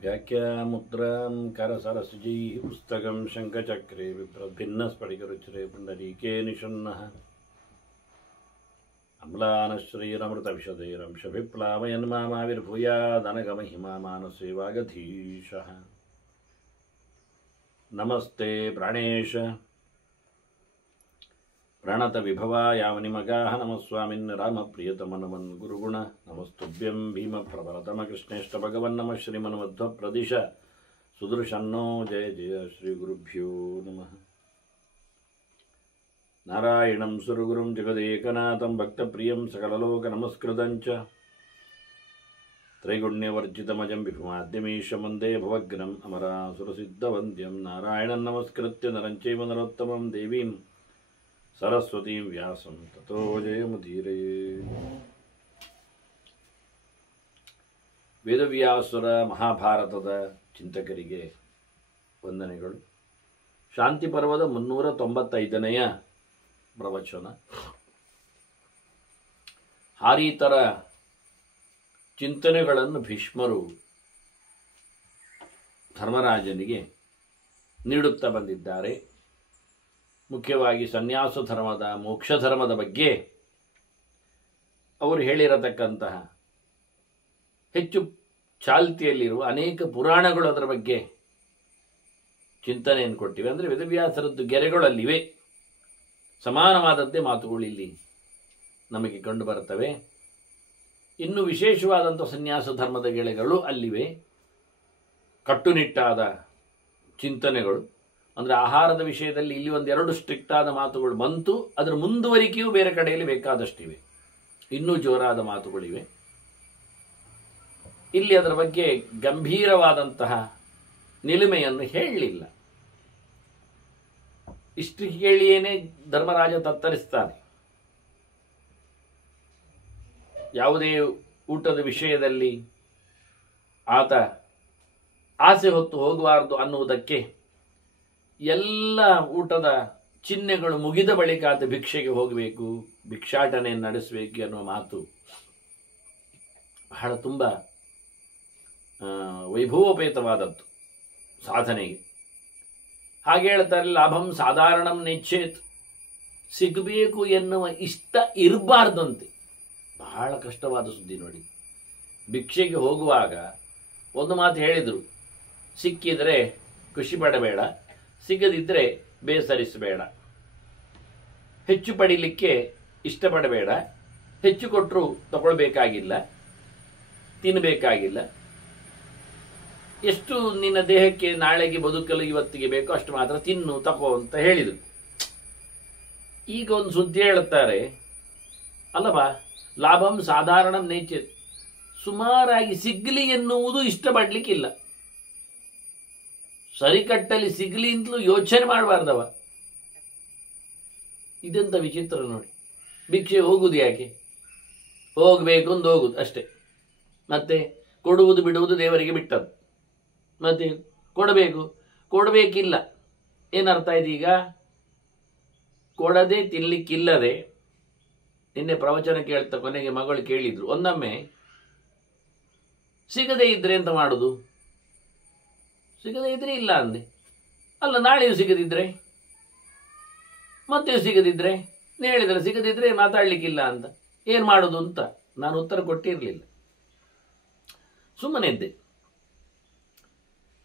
व्याख्यामुद्रां करसरसिजैः पुस्तकं शङ्खचक्रे भिन्नस्फटिकरुचिरे पुण्डरीके निषण्णः अम्लानश्रीरमृतविशदैरंशभिप्लावयन् मामाविर्भूयादनगमहिमा मानसे वागधीशः। नमस्ते प्राणेश प्रणतविभवायावनिमगाः नमस्वामिन् रामप्रियतमनमन् गुरुगुण नमस्तुभ्यं भीमप्रबलतमकृष्णेष्टभगवन् नमः श्रीमन्मध्वप्रदिश सुदर्शन्नो जय जय श्रीगुरुभ्यो नमः। नारायणं सुरगुरुं जगदेकनाथं भक्तप्रियं सकललोकनमस्कृतं च त्रैगुण्यवर्जितमजं विभुमाद्यमीशं वन्दे भवग्नम् अमरासुरसिद्धवन्द्यं नारायणं नमस्कृत्य नरं चैव नरोत्तमं देवीं सरस्वतीं व्यासं ततो जयमुदीरये। ವೇದವ್ಯಾಸರ ಮಹಾಭಾರತದ ಚಿಂತಕರಿಗೆ ವಂದನೆಗಳು. ಶಾಂತಿ ಪರ್ವದ 395ನೆಯ ಪ್ರವಚನ. ಹಾರೀತರ ಚಿಂತನೆಗಳನ್ನು ಭೀಷ್ಮರು ಧರ್ಮರಾಜನಿಗೆ ನೀಡುತ್ತಾ ಬಂದಿದ್ದಾರೆ. ಮುಖ್ಯವಾಗಿ ಸನ್ಯಾಸ ಧರ್ಮದ ಮೋಕ್ಷ ಧರ್ಮದ ಬಗ್ಗೆ ಅವರು ಹೇಳಿರತಕ್ಕಂತಹ ಹೆಚ್ಚು ಚಾಲ್ತಿಯಲ್ಲಿರುವ ಅನೇಕ ಪುರಾಣಗಳು ಅದರ ಬಗ್ಗೆ ಚಿಂತನೆಯನ್ನು ಕೊಟ್ಟಿವೆ. ಅಂದರೆ ವೇದವ್ಯಾಸರದ್ದು ಗೆರೆಗಳಲ್ಲಿವೆ. ಸಮಾನವಾದದ್ದೇ ಮಾತುಗಳು ಇಲ್ಲಿ ನಮಗೆ ಕಂಡು ಬರುತ್ತವೆ. ಇನ್ನು ವಿಶೇಷವಾದಂಥ ಸನ್ಯಾಸ ಧರ್ಮದ ಗೆಳೆಗಳು ಅಲ್ಲಿವೆ. ಕಟ್ಟುನಿಟ್ಟಾದ ಚಿಂತನೆಗಳು, ಅಂದರೆ ಆಹಾರದ ವಿಷಯದಲ್ಲಿ ಇಲ್ಲಿ ಒಂದೆರಡು ಸ್ಟ್ರಿಕ್ಟ್ ಆದ ಮಾತುಗಳು ಬಂತು. ಅದರ ಮುಂದುವರಿಕೆಯೂ ಬೇರೆ ಕಡೆಯಲ್ಲಿ ಬೇಕಾದಷ್ಟಿವೆ. ಇನ್ನೂ ಜೋರಾದ ಮಾತುಗಳಿವೆ. ಇಲ್ಲಿ ಅದರ ಬಗ್ಗೆ ಗಂಭೀರವಾದಂತಹ ನಿಲುಮೆಯನ್ನು ಹೇಳಲಿಲ್ಲ. ಇಷ್ಟು ಕೇಳಿಯೇನೆ ಧರ್ಮರಾಜ ತತ್ತರಿಸ್ತಾನೆ. ಯಾವುದೇ ಊಟದ ವಿಷಯದಲ್ಲಿ ಆತ ಆಸೆ ಹೊತ್ತು ಹೋಗಬಾರದು ಅನ್ನುವುದಕ್ಕೆ ಎಲ್ಲ ಊಟದ ಚಿಹ್ನೆಗಳು ಮುಗಿದ ಬಳಿಕ ಆತ ಭಿಕ್ಷೆಗೆ ಹೋಗಬೇಕು, ಭಿಕ್ಷಾಟನೆಯನ್ನು ನಡೆಸಬೇಕು ಅನ್ನುವ ಮಾತು ಬಹಳ ತುಂಬ ವೈಭವೋಪೇತವಾದದ್ದು ಸಾಧನೆಗೆ. ಹಾಗೆ ಹೇಳ್ತಾರೆ, ಲಾಭಂ ಸಾಧಾರಣಂ ನೆಚ್ಚೇತ್, ಸಿಗಬೇಕು ಎನ್ನುವ ಇಷ್ಟ ಇರಬಾರ್ದಂತೆ. ಬಹಳ ಕಷ್ಟವಾದ ಸುದ್ದಿ ನೋಡಿ. ಭಿಕ್ಷೆಗೆ ಹೋಗುವಾಗ ಒಂದು ಮಾತು ಹೇಳಿದರು, ಸಿಕ್ಕಿದರೆ ಖುಷಿ ಪಡಬೇಡ, ಸಿಗದಿದ್ದರೆ ಬೇಸರಿಸಬೇಡ, ಹೆಚ್ಚು ಪಡೀಲಿಕ್ಕೆ ಇಷ್ಟಪಡಬೇಡ, ಹೆಚ್ಚು ಕೊಟ್ಟರು ತಗೊಳ್ಬೇಕಾಗಿಲ್ಲ, ತಿನ್ನಬೇಕಾಗಿಲ್ಲ, ಎಷ್ಟು ನಿನ್ನ ದೇಹಕ್ಕೆ ನಾಳೆಗೆ ಬದುಕಲು ಇವತ್ತಿಗೆ ಬೇಕೋ ಅಷ್ಟು ಮಾತ್ರ ತಿನ್ನು ತಗೋ ಅಂತ ಹೇಳಿದರು. ಈಗ ಒಂದು ಸುದ್ದಿ ಹೇಳುತ್ತಾರೆ, ಅಲ್ಲವಾ, ಲಾಭಂ ಸಾಧಾರಣ ನೇಚರ್, ಸುಮಾರಾಗಿ ಸಿಗ್ಲಿ ಎನ್ನುವುದು ಇಷ್ಟಪಡ್ಲಿಕ್ಕಿಲ್ಲ. ಸರಿಕಟ್ಟಲ್ಲಿ ಸಿಗ್ಲಿ ಅಂತಲೂ ಯೋಚನೆ ಮಾಡಬಾರ್ದವ. ಇದೆಂತ ವಿಚಿತ್ರ ನೋಡಿ. ಭಿಕ್ಷೆ ಹೋಗುದು ಯಾಕೆ? ಹೋಗಬೇಕು ಅಂತ ಹೋಗುದು ಅಷ್ಟೇ. ಮತ್ತೆ ಕೊಡುವುದು ಬಿಡುವುದು ದೇವರಿಗೆ ಬಿಟ್ಟದ್ದು. ಮತ್ತೆ ಕೊಡಬೇಕಿಲ್ಲ. ಏನರ್ಥ ಇದೀಗ? ಕೊಡದೆ ತಿನ್ಲಿಕ್ಕಿಲ್ಲದೆ. ನಿನ್ನೆ ಪ್ರವಚನ ಕೇಳ್ತಾ ಕೊನೆಗೆ ಮಗಳು ಕೇಳಿದ್ರು, ಒಂದೊಮ್ಮೆ ಸಿಗದೇ ಇದ್ರೆ ಎಂತ ಮಾಡುದು? ಸಿಗದೇ ಇದ್ರೆ ಇಲ್ಲ ಅಂದೆ. ಅಲ್ಲ, ನಾಳೆಯೂ ಸಿಗದಿದ್ರೆ, ಮತ್ತೆಯೂ ಸಿಗದಿದ್ರೆ, ಹೇಳಿದ್ರೆ ಸಿಗದಿದ್ರೆ ಮಾತಾಡ್ಲಿಕ್ಕಿಲ್ಲ ಅಂತ ಏನು ಮಾಡೋದು ಅಂತ ನಾನು ಉತ್ತರ ಕೊಟ್ಟಿರಲಿಲ್ಲ. ಸುಮ್ಮನೆ ಇದ್ದೆ.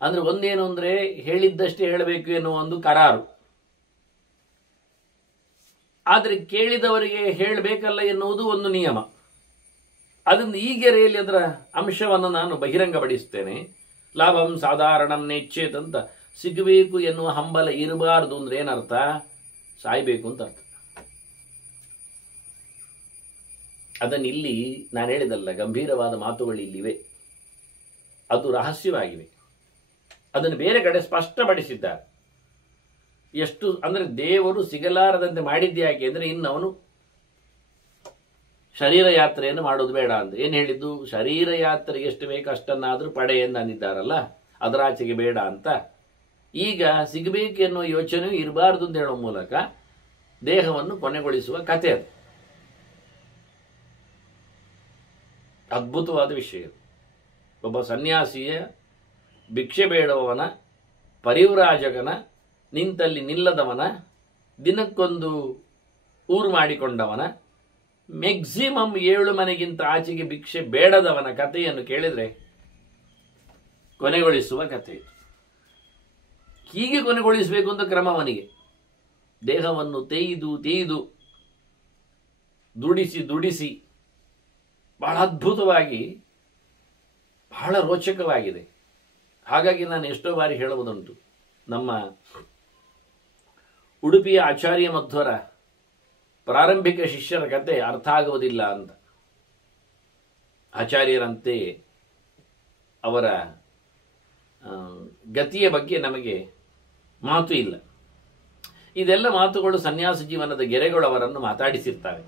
ಅಂದ್ರೆ ಒಂದೇನು ಅಂದ್ರೆ, ಹೇಳಿದ್ದಷ್ಟೇ ಹೇಳಬೇಕು ಎನ್ನುವ ಒಂದು ಕರಾರು. ಆದರೆ ಕೇಳಿದವರಿಗೆ ಹೇಳಬೇಕಲ್ಲ ಎನ್ನುವುದು ಒಂದು ನಿಯಮ. ಅದನ್ನು ಈ ಗೆರೆಯಲ್ಲಿ ಅದರ ಅಂಶವನ್ನು ನಾನು ಬಹಿರಂಗಪಡಿಸ್ತೇನೆ. ಲಾಭಂ ಸಾಧಾರಣಂ ನೆಚ್ಚೇತ್ ಅಂತ, ಸಿಗಬೇಕು ಎನ್ನುವ ಹಂಬಲ ಇರಬಾರದು ಅಂದ್ರೆ ಏನರ್ಥ? ಸಾಯ್ಬೇಕು ಅಂತ ಅರ್ಥ. ಅದನ್ನು ಇಲ್ಲಿ ನಾನು ಹೇಳಿದಲ್ಲ, ಗಂಭೀರವಾದ ಮಾತುಗಳು ಇಲ್ಲಿವೆ, ಅದು ರಹಸ್ಯವಾಗಿವೆ. ಅದನ್ನು ಬೇರೆ ಕಡೆ ಸ್ಪಷ್ಟಪಡಿಸಿದ್ದಾರೆ. ಎಷ್ಟು ಅಂದರೆ, ದೇವರು ಸಿಗಲಾರದಂತೆ ಮಾಡಿದ್ಯಾಕೆ ಅಂದರೆ, ಇನ್ನು ಅವನು ಶರೀರ ಯಾತ್ರೆಯನ್ನು ಮಾಡೋದು ಬೇಡ ಅಂತ. ಏನು ಹೇಳಿದ್ದು? ಶರೀರ ಯಾತ್ರೆಗೆ ಎಷ್ಟು ಬೇಕು ಅಷ್ಟನ್ನಾದರೂ ಪಡೆ ಎಂದು ಅಂದಿದ್ದಾರಲ್ಲ, ಅದರಾಚೆಗೆ ಬೇಡ ಅಂತ. ಈಗ ಸಿಗಬೇಕು ಎನ್ನುವ ಯೋಚನೆಯೂ ಇರಬಾರ್ದು ಅಂತ ಹೇಳುವ ಮೂಲಕ ದೇಹವನ್ನು ಕೊನೆಗೊಳಿಸುವ ಕಥೆ ಅದು. ಅದ್ಭುತವಾದ ವಿಷಯ. ಒಬ್ಬ ಸನ್ಯಾಸಿಯ ಭಿಕ್ಷೆ ಬೇಡುವವನ, ಪರಿವ್ರಾಜಕನ, ನಿಂತಲ್ಲಿ ನಿಲ್ಲದವನ, ದಿನಕ್ಕೊಂದು ಊರು ಮಾಡಿಕೊಂಡವನ, ಮ್ಯಾಕ್ಸಿಮಮ್ 7 ಮನೆಗಿಂತ ಆಚೆಗೆ ಭಿಕ್ಷೆ ಬೇಡದವನ ಕಥೆಯನ್ನು ಕೇಳಿದರೆ ಕೊನೆಗೊಳಿಸುವ ಕಥೆ ಇದು. ಹೀಗೆ ಕೊನೆಗೊಳಿಸಬೇಕು ಅಂತ ಕ್ರಮ ಅವನಿಗೆ. ದೇಹವನ್ನು ತೇಯ್ದು ದುಡಿಸಿ ಬಹಳ ಅದ್ಭುತವಾಗಿ, ಬಹಳ ರೋಚಕವಾಗಿದೆ. ಹಾಗಾಗಿ ನಾನು ಎಷ್ಟೋ ಬಾರಿ ಹೇಳುವುದುಂಟು, ನಮ್ಮ ಉಡುಪಿಯ ಆಚಾರ್ಯ ಮಧ್ವರ ಪ್ರಾರಂಭಿಕ ಶಿಷ್ಯರ ಕತೆ ಅರ್ಥ ಆಗುವುದಿಲ್ಲ ಅಂತ. ಆಚಾರ್ಯರಂತೆ ಅವರ ಗತಿಯ ಬಗ್ಗೆ ನಮಗೆ ಮಾತು ಇಲ್ಲ. ಇದೆಲ್ಲ ಮಾತುಗಳು ಸನ್ಯಾಸ ಜೀವನದ ಗೆರೆಗಳು ಅವರನ್ನು ಮಾತಾಡಿಸಿರ್ತವೆ.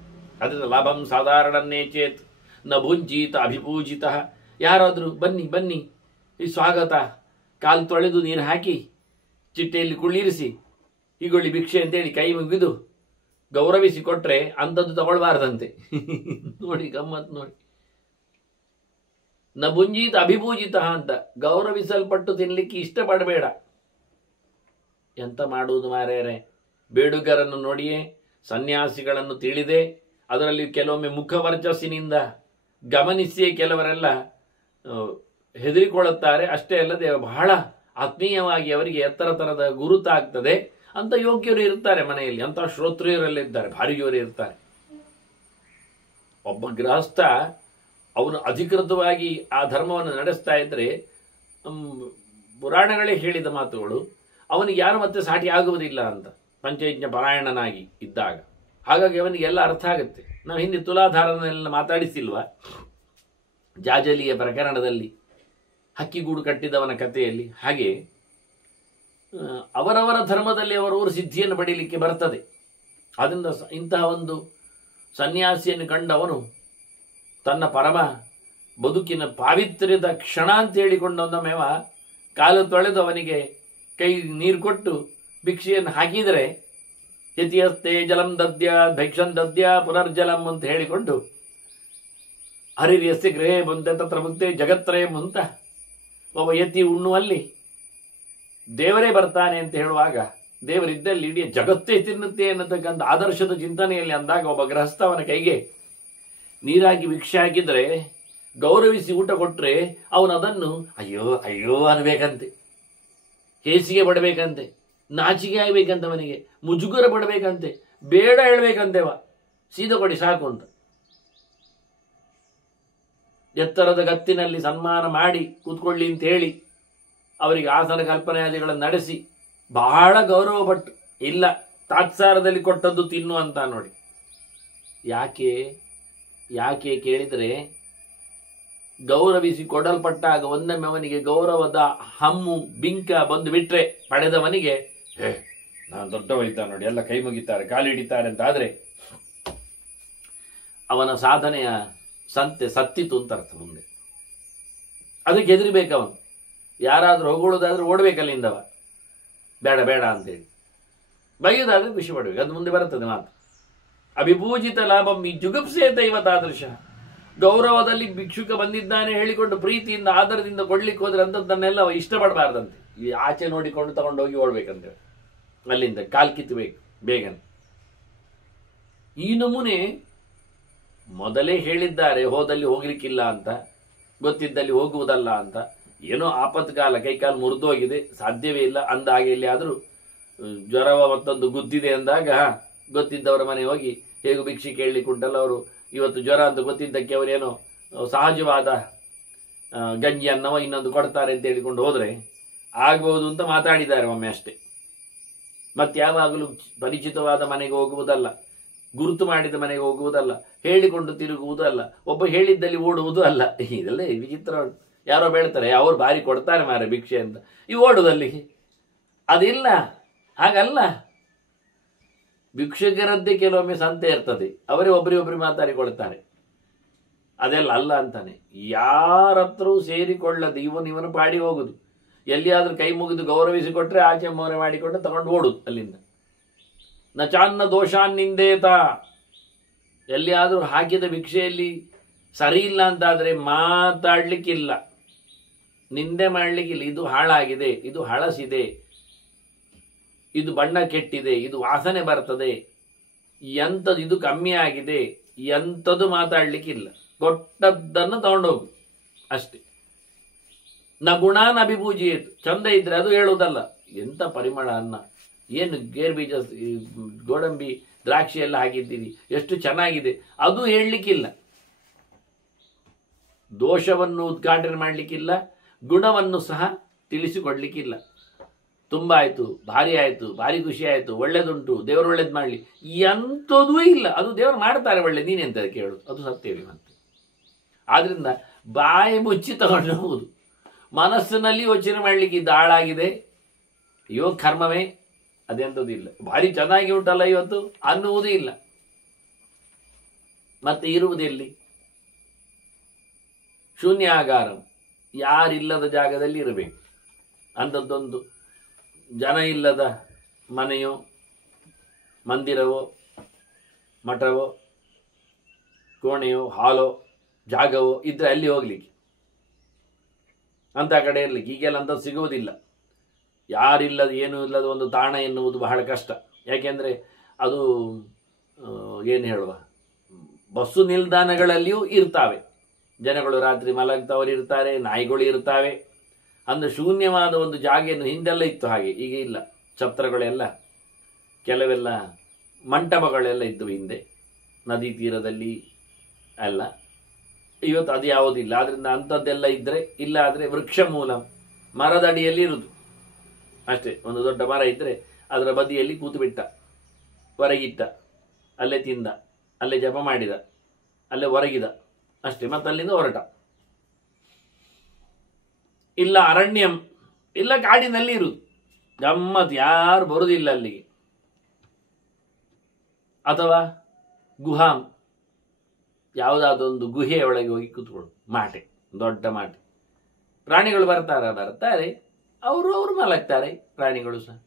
ಅದರ ಲಾಭಂ ಸಾಧಾರಣನ್ನೇ ಚೇತ್ ನ ಭುಂಜೀತ ಅಭಿಪೂಜಿತ. ಯಾರಾದರೂ ಬನ್ನಿ ಈ ಸ್ವಾಗತ, ಕಾಲು ತೊಳೆದು ನೀರು ಹಾಕಿ ಚಿಟ್ಟೆಯಲ್ಲಿ ಕುಳ್ಳಿರಿಸಿ ಹೀಗೊಳ್ಳಿ ಭಿಕ್ಷೆ ಅಂತೇಳಿ ಕೈ ಮುಗಿದು ಗೌರವಿಸಿ ಕೊಟ್ರೆ ಅಂಥದ್ದು ತಗೊಳ್ಬಾರ್ದಂತೆ. ನೋಡಿ ಗಮ್ಮತ್ ನೋಡಿ. ನ ಭುಂಜೀತ ಅಭಿಪೂಜಿತ ಅಂತ, ಗೌರವಿಸಲ್ಪಟ್ಟು ತಿನ್ಲಿಕ್ಕೆ ಇಷ್ಟಪಡಬೇಡ. ಎಂತ ಮಾಡುವುದು ಮಾರ್ಯಾರೆ? ಬೇಡುಗರನ್ನು ನೋಡಿಯೇ, ಸನ್ಯಾಸಿಗಳನ್ನು ತಿಳಿದೆ, ಅದರಲ್ಲಿ ಕೆಲವೊಮ್ಮೆ ಮುಖವರ್ಚಸ್ಸಿನಿಂದ ಗಮನಿಸಿಯೇ ಕೆಲವರೆಲ್ಲ ಹೆದರಿಕೊಳ್ಳುತ್ತಾರೆ. ಅಷ್ಟೇ ಅಲ್ಲದೆ ಬಹಳ ಆತ್ಮೀಯವಾಗಿ ಅವರಿಗೆ ಎತ್ತರತರದ ಗುರುತಾಗ್ತದೆ ಅಂತ ಯೋಗ್ಯರು ಇರ್ತಾರೆ ಮನೆಯಲ್ಲಿ. ಅಂತ ಶ್ರೋತ್ರಿಯರೆಲ್ಲ ಇದ್ದಾರೆ, ಭಾರಿ ಜೋರು ಇರ್ತಾರೆ. ಒಬ್ಬ ಗೃಹಸ್ಥ ಅವನು ಅಧಿಕೃತವಾಗಿ ಆ ಧರ್ಮವನ್ನು ನಡೆಸ್ತಾ ಇದ್ರೆ, ಪುರಾಣಗಳೇ ಹೇಳಿದ ಮಾತುಗಳು, ಅವನಿಗೆ ಯಾರು ಮತ್ತೆ ಸಾಟಿ ಆಗುವುದಿಲ್ಲ ಅಂತ, ಪಂಚಯಜ್ಞ ಪರಾಯಣನಾಗಿ ಇದ್ದಾಗ. ಹಾಗಾಗಿ ಅವನಿಗೆ ಎಲ್ಲ ಅರ್ಥ ಆಗುತ್ತೆ. ನಾವು ಹಿಂದೆ ತುಲಾಧಾರನೆಲ್ಲ ಮಾತಾಡಿಸಿಲ್ವಾ? ಜಾಜಲಿಯ ಪ್ರಕರಣದಲ್ಲಿ ಹಕ್ಕಿಗೂಡು ಕಟ್ಟಿದವನ ಕಥೆಯಲ್ಲಿ. ಹಾಗೆ ಅವರವರ ಧರ್ಮದಲ್ಲಿ ಅವರವರು ಸಿದ್ಧಿಯನ್ನು ಪಡೀಲಿಕ್ಕೆ ಬರ್ತದೆ. ಆದ್ದರಿಂದ ಇಂತಹ ಒಂದು ಸನ್ಯಾಸಿಯನ್ನು ಕಂಡವನು ತನ್ನ ಪರಮ ಬದುಕಿನ ಪಾವಿತ್ರ್ಯದ ಕ್ಷಣ ಅಂತ ಹೇಳಿಕೊಂಡೊಂದಮೇವ ಕಾಲು ತೊಳೆದು ಅವನಿಗೆ ಕೈ ನೀರು ಕೊಟ್ಟು ಭಿಕ್ಷೆಯನ್ನು ಹಾಕಿದರೆ, ಯತಿಯಸ್ತೆ ಜಲಂ ದದ್ಯ ಭಿಕ್ಷನ್ ದದ್ಯ ಪುನರ್ಜಲಂ ಅಂತ ಹೇಳಿಕೊಂಡು, ಹರಿರ್ಯಸ್ಯ ಗೃಹೇ ಮುಂತೆ ತತ್ರ ಮುಕ್ತೆ ಜಗತ್ರಯ ಮುಂತ, ಒಬ್ಬ ಯತಿ ಉಣ್ಣುವಲ್ಲಿ ದೇವರೇ ಬರ್ತಾನೆ ಅಂತ ಹೇಳುವಾಗ, ದೇವರಿದ್ದಲ್ಲಿ ಇಡೀ ಜಗತ್ತೇ ತಿನ್ನುತ್ತೆ ಅನ್ನತಕ್ಕಂಥ ಆದರ್ಶದ ಚಿಂತನೆಯಲ್ಲಿ ಅಂದಾಗ, ಒಬ್ಬ ಗೃಹಸ್ಥವನ ಕೈಗೆ ನೀರಾಗಿ ಭಿಕ್ಷೆ ಹಾಕಿದ್ರೆ, ಗೌರವಿಸಿ ಊಟ ಕೊಟ್ರೆ ಅವನು ಅದನ್ನು ಅಯ್ಯೋ ಅಯ್ಯೋ ಅನ್ಬೇಕಂತೆ, ಹೇಸಿಗೆ ಪಡಬೇಕಂತೆ, ನಾಚಿಕೆ ಆಗ್ಬೇಕಂತ, ಅವನಿಗೆ ಮುಜುಗರ ಪಡಬೇಕಂತೆ, ಬೇಡ ಹೇಳ್ಬೇಕಂತೆವ, ಸೀದ ಕೊಡಿ ಸಾಕು ಅಂತ. ಎತ್ತರದ ಗತ್ತಿನಲ್ಲಿ ಸನ್ಮಾನ ಮಾಡಿ ಕೂತ್ಕೊಳ್ಳಿ ಅಂತ ಹೇಳಿ ಅವರಿಗೆ ಆಸನ ಕಲ್ಪನೆಯಾದಿಗಳನ್ನು ನಡೆಸಿ ಬಹಳ ಗೌರವ ಪಟ್ಟು, ಇಲ್ಲ ತಾತ್ಸಾರದಲ್ಲಿ ಕೊಟ್ಟದ್ದು ತಿನ್ನು ಅಂತ ನೋಡಿ. ಯಾಕೆ ಕೇಳಿದರೆ, ಗೌರವಿಸಿ ಕೊಡಲ್ಪಟ್ಟಾಗ ಒಂದೊಮ್ಮೆ ಅವನಿಗೆ ಗೌರವದ ಹಮ್ಮು ಬಿಂಕ ಬಂದು ಬಿಟ್ರೆ, ಪಡೆದವನಿಗೆ ನಾನು ದೊಡ್ಡವಳಿತ ನೋಡಿ, ಎಲ್ಲ ಕೈ ಮುಗಿತಾರೆ, ಕಾಲಿಡಿತಾರೆ ಅಂತ ಆದ್ರೆ ಅವನ ಸಾಧನೆಯ ಸಂತೆ ಸತ್ತಿತು ಅಂತ ಅರ್ಥ. ಮುಂದೆ ಅದಕ್ಕೆ ಹೆದರಿಬೇಕವನು. ಯಾರಾದ್ರೂ ಹೊಗಳುದಾದ್ರೆ ಓಡ್ಬೇಕಲ್ಲಿಂದವ, ಬೇಡ ಬೇಡ ಅಂತೇಳಿ. ಬೈಯುವುದಾದ್ರೆ ಖುಷಿ ಪಡ್ಬೇಕು, ಅದು ಮುಂದೆ ಬರುತ್ತದೆ ಮಾತು. ಅಭಿಪೂಜಿತ ಲಾಭಂ ಈ ಜುಗುಪ್ಸೆ ದೈವ ತಾದೃಶ. ಗೌರವದಲ್ಲಿ ಭಿಕ್ಷುಕ ಬಂದಿದ್ದಾನೆ ಹೇಳಿಕೊಂಡು ಪ್ರೀತಿಯಿಂದ ಆದರದಿಂದ ಕೊಡ್ಲಿಕ್ಕೆ ಹೋದ್ರೆ ಅಂಥದ್ದನ್ನೆಲ್ಲ ಅವ ಇಷ್ಟಪಡಬಾರ್ದಂತೆ. ಈ ಆಚೆ ನೋಡಿಕೊಂಡು ತಗೊಂಡೋಗಿ ಓಡ್ಬೇಕಂತೇಳಿ ಅಲ್ಲಿಂದ ಕಾಲ್ ಕಿತ್ತಬೇಕು ಬೇಗನೆ. ಈ ನಮೂನೆ ಮೊದಲೇ ಹೇಳಿದ್ದಾರೆ, ಹೋದಲ್ಲಿ ಹೋಗ್ಲಿಕ್ಕಿಲ್ಲ ಅಂತ, ಗೊತ್ತಿದ್ದಲ್ಲಿ ಹೋಗುವುದಲ್ಲ ಅಂತ. ಏನೋ ಆಪತ್ಕಾಲ, ಕೈಕಾಲು ಮುರಿದೋಗಿದೆ, ಸಾಧ್ಯವೇ ಇಲ್ಲ ಅಂದ ಹಾಗೆ ಇಲ್ಲಿ ಆದರೂ ಜ್ವರವ ಮತ್ತೊಂದು ಗುದ್ದಿದೆ ಅಂದಾಗ ಗೊತ್ತಿದ್ದವರ ಮನೆ ಹೋಗಿ ಹೇಗೂ ಭಿಕ್ಷೆ ಕೇಳಲಿಕ್ಕೆ ಉಂಟಲ್ಲ, ಅವರು ಇವತ್ತು ಜ್ವರ ಅಂತ ಗೊತ್ತಿದ್ದಕ್ಕೆ ಅವರೇನೋ ಸಹಜವಾದ ಗಂಜಿ ಅನ್ನವ ಇನ್ನೊಂದು ಕೊಡ್ತಾರೆ ಅಂತ ಹೇಳಿಕೊಂಡು ಹೋದರೆ ಆಗ್ಬೋದು ಅಂತ ಮಾತಾಡಿದ್ದಾರೆ ಒಮ್ಮೆ ಅಷ್ಟೇ. ಮತ್ತೆ ಯಾವಾಗಲೂ ಪರಿಚಿತವಾದ ಮನೆಗೆ ಹೋಗುವುದಲ್ಲ, ಗುರುತು ಮಾಡಿದ ಮನೆಗೆ ಹೋಗುವುದಲ್ಲ, ಹೇಳಿಕೊಂಡು ತಿರುಗುವುದೂ ಅಲ್ಲ, ಒಬ್ಬ ಹೇಳಿದ್ದಲ್ಲಿ ಓಡುವುದೂ ಅಲ್ಲ. ಇದೆಲ್ಲ ವಿಚಿತ್ರ. ಯಾರೋ ಬೇಳ್ತಾರೆ, ಅವ್ರು ಭಾರಿ ಕೊಡ್ತಾರೆ ಮಾರೆ ಭಿಕ್ಷೆ ಅಂತ, ಈ ಓಡುದಲ್ಲಿ ಅದಿಲ್ಲ. ಹಾಗಲ್ಲ, ಭಿಕ್ಷುಕರದ್ದೇ ಕೆಲವೊಮ್ಮೆ ಸಂತೆ ಇರ್ತದೆ, ಅವರೇ ಒಬ್ಬರಿಗೊಬ್ಬರು ಮಾತಾಡಿಕೊಳ್ತಾರೆ. ಅದೆಲ್ಲ ಅಲ್ಲ ಅಂತಾನೆ. ಯಾರತ್ರೂ ಸೇರಿಕೊಳ್ಳದೆ ಇವನು ಪಾಡಿ ಹೋಗುದು. ಎಲ್ಲಿಯಾದ್ರೂ ಕೈ ಮುಗಿದು ಗೌರವಿಸಿಕೊಟ್ರೆ ಆಚೆ ಮೋರೆ ಮಾಡಿಕೊಂಡು ತಗೊಂಡು ಓಡುದು ಅಲ್ಲಿಂದ. ನಚಾನ್ನ ದೋಷಾನ್ನಿಂದೇತ. ಎಲ್ಲಿಯಾದರೂ ಹಾಕಿದ ಭಿಕ್ಷೆಯಲ್ಲಿ ಸರಿ ಇಲ್ಲ ಅಂತಾದರೆ ಮಾತಾಡ್ಲಿಕ್ಕಿಲ್ಲ. ನಿಂದೆ ಮಾಡಲಿಕ್ಕಿಲ್ಲ. ಇದು ಹಾಳಾಗಿದೆ, ಇದು ಹಳಸಿದೆ, ಇದು ಬಣ್ಣ ಕೆಟ್ಟಿದೆ, ಇದು ವಾಸನೆ ಬರ್ತದೆ, ಎಂಥದ್ದು ಇದು ಕಮ್ಮಿ ಆಗಿದೆ, ಎಂಥದ್ದು ಮಾತಾಡಲಿಕ್ಕಿಲ್ಲ. ಕೊಟ್ಟದ್ದನ್ನು ತಗೊಂಡೋಗು ಅಷ್ಟೇ. ನ ಗುಣಾನ್ ಅಭಿಭೂಜಿಯೇತು, ಚಂದ ಇದ್ರೆ ಅದು ಹೇಳುವುದಲ್ಲ. ಎಂಥ ಪರಿಮಳ ಅನ್ನ, ಏನು ಗೇರ್ ಬೀಜ, ಗೋಡಂಬಿ, ದ್ರಾಕ್ಷಿ ಎಲ್ಲ ಹಾಕಿದ್ದೀರಿ, ಎಷ್ಟು ಚೆನ್ನಾಗಿದೆ, ಅದು ಹೇಳಲಿಕ್ಕಿಲ್ಲ. ದೋಷವನ್ನು ಉದ್ಘಾಟನೆ ಮಾಡಲಿಕ್ಕಿಲ್ಲ, ಗುಣವನ್ನು ಸಹ ತಿಳಿಸಿಕೊಡ್ಲಿಕ್ಕಿಲ್ಲ. ತುಂಬ ಆಯಿತು, ಭಾರಿ ಆಯಿತು, ಭಾರಿ ಖುಷಿ ಆಯಿತು, ಒಳ್ಳೇದುಂಟು, ದೇವರು ಒಳ್ಳೇದು ಮಾಡಲಿ, ಎಂಥದೂ ಇಲ್ಲ. ಅದು ದೇವರು ಮಾಡ್ತಾರೆ ಒಳ್ಳೆ, ನೀನೆಂತ ಕೇಳೋದು, ಅದು ಸತ್ಯವೇ. ಮತ್ತೆ ಆದ್ರಿಂದ ಬಾಯಿ ಮುಚ್ಚಿ ತಗೊಂಡು ಹೋಗುದು. ಮನಸ್ಸಿನಲ್ಲಿ ಯೋಚನೆ ಮಾಡಲಿಕ್ಕೆ ಇದು ಹಾಳಾಗಿದೆ, ಅಯ್ಯೋ ಕರ್ಮವೇ, ಅದೆಂಥದ್ದು ಇಲ್ಲ, ಭಾರಿ ಚೆನ್ನಾಗಿ ಉಂಟಲ್ಲ ಇವತ್ತು ಅನ್ನುವುದೂ ಇಲ್ಲ. ಮತ್ತೆ ಇರುವುದೆಲ್ಲಿ? ಶೂನ್ಯಾಗಾರ, ಯಾರಿಲ್ಲದ ಜಾಗದಲ್ಲಿ ಇರಬೇಕು. ಅಂಥದ್ದೊಂದು ಜನ ಇಲ್ಲದ ಮನೆಯೋ ಮಂದಿರವೋ ಮಠವೋ ಕೋಣೆಯೋ ಹಾಲೋ ಜಾಗವೋ ಇದ್ರೆ ಅಲ್ಲಿ ಹೋಗ್ಲಿಕ್ಕೆ, ಅಂಥ ಕಡೆ ಇರಲಿಕ್ಕೆ. ಈಗೆಲ್ಲ ಅಂಥದ್ದು ಸಿಗುವುದಿಲ್ಲ. ಯಾರಿಲ್ಲದ ಏನೂ ಇಲ್ಲದ ಒಂದು ತಾಣ ಎನ್ನುವುದು ಬಹಳ ಕಷ್ಟ. ಯಾಕೆಂದರೆ ಅದು ಏನು ಹೇಳುವ, ಬಸ್ಸು ನಿಲ್ದಾಣಗಳಲ್ಲಿಯೂ ಇರ್ತಾವೆ ಜನಗಳು, ರಾತ್ರಿ ಮಲಗ್ತವರು ಇರ್ತಾರೆ, ನಾಯಿಗಳು ಇರ್ತಾವೆ. ಅಂದರೆ ಶೂನ್ಯವಾದ ಒಂದು ಜಾಗೆಯನ್ನು ಹಿಂದೆಲ್ಲ ಇತ್ತು, ಹಾಗೆ ಈಗ ಇಲ್ಲ. ಛತ್ರಗಳೆಲ್ಲ, ಕೆಲವೆಲ್ಲ ಮಂಟಪಗಳೆಲ್ಲ ಇದ್ದವು ಹಿಂದೆ ನದಿ ತೀರದಲ್ಲಿ ಎಲ್ಲ. ಇವತ್ತು ಅದು ಯಾವುದಿಲ್ಲ. ಆದ್ದರಿಂದ ಅಂಥದ್ದೆಲ್ಲ ಇದ್ದರೆ, ಇಲ್ಲ ಆದರೆ ವೃಕ್ಷ ಮೂಲ, ಮರದಡಿಯಲ್ಲಿ ಇರುವುದು ಅಷ್ಟೇ. ಒಂದು ದೊಡ್ಡ ಮರ ಇದ್ದರೆ ಅದರ ಬದಿಯಲ್ಲಿ ಕೂತು ಬಿಟ್ಟ, ಹೊರಗಿಟ್ಟ, ಅಲ್ಲೇ ತಿಂದ, ಅಲ್ಲೇ ಜಪ ಮಾಡಿದ, ಅಲ್ಲೇ ಹೊರಗಿದ ಅಷ್ಟೇ, ಮತ್ತೆ ಅಲ್ಲಿಂದ ಹೊರಟ. ಇಲ್ಲ ಅರಣ್ಯಂ, ಇಲ್ಲ ಕಾಡಿನಲ್ಲಿ ಇರುವುದು, ಗಮ್ಮತ್, ಯಾರು ಬರುವುದಿಲ್ಲ ಅಲ್ಲಿಗೆ. ಅಥವಾ ಗುಹಾಂ, ಯಾವುದಾದೊಂದು ಗುಹೆಯ ಒಳಗೆ ಹೋಗಿ ಕೂತ್ಕೊಳ್ಳು, ಮಾಟೆ, ದೊಡ್ಡ ಮಾಟೆ. ಪ್ರಾಣಿಗಳು ಬರ್ತಾರೆ, ಅವರು ಮಲಗ್ತಾರೆ. ಪ್ರಾಣಿಗಳು ಸಹ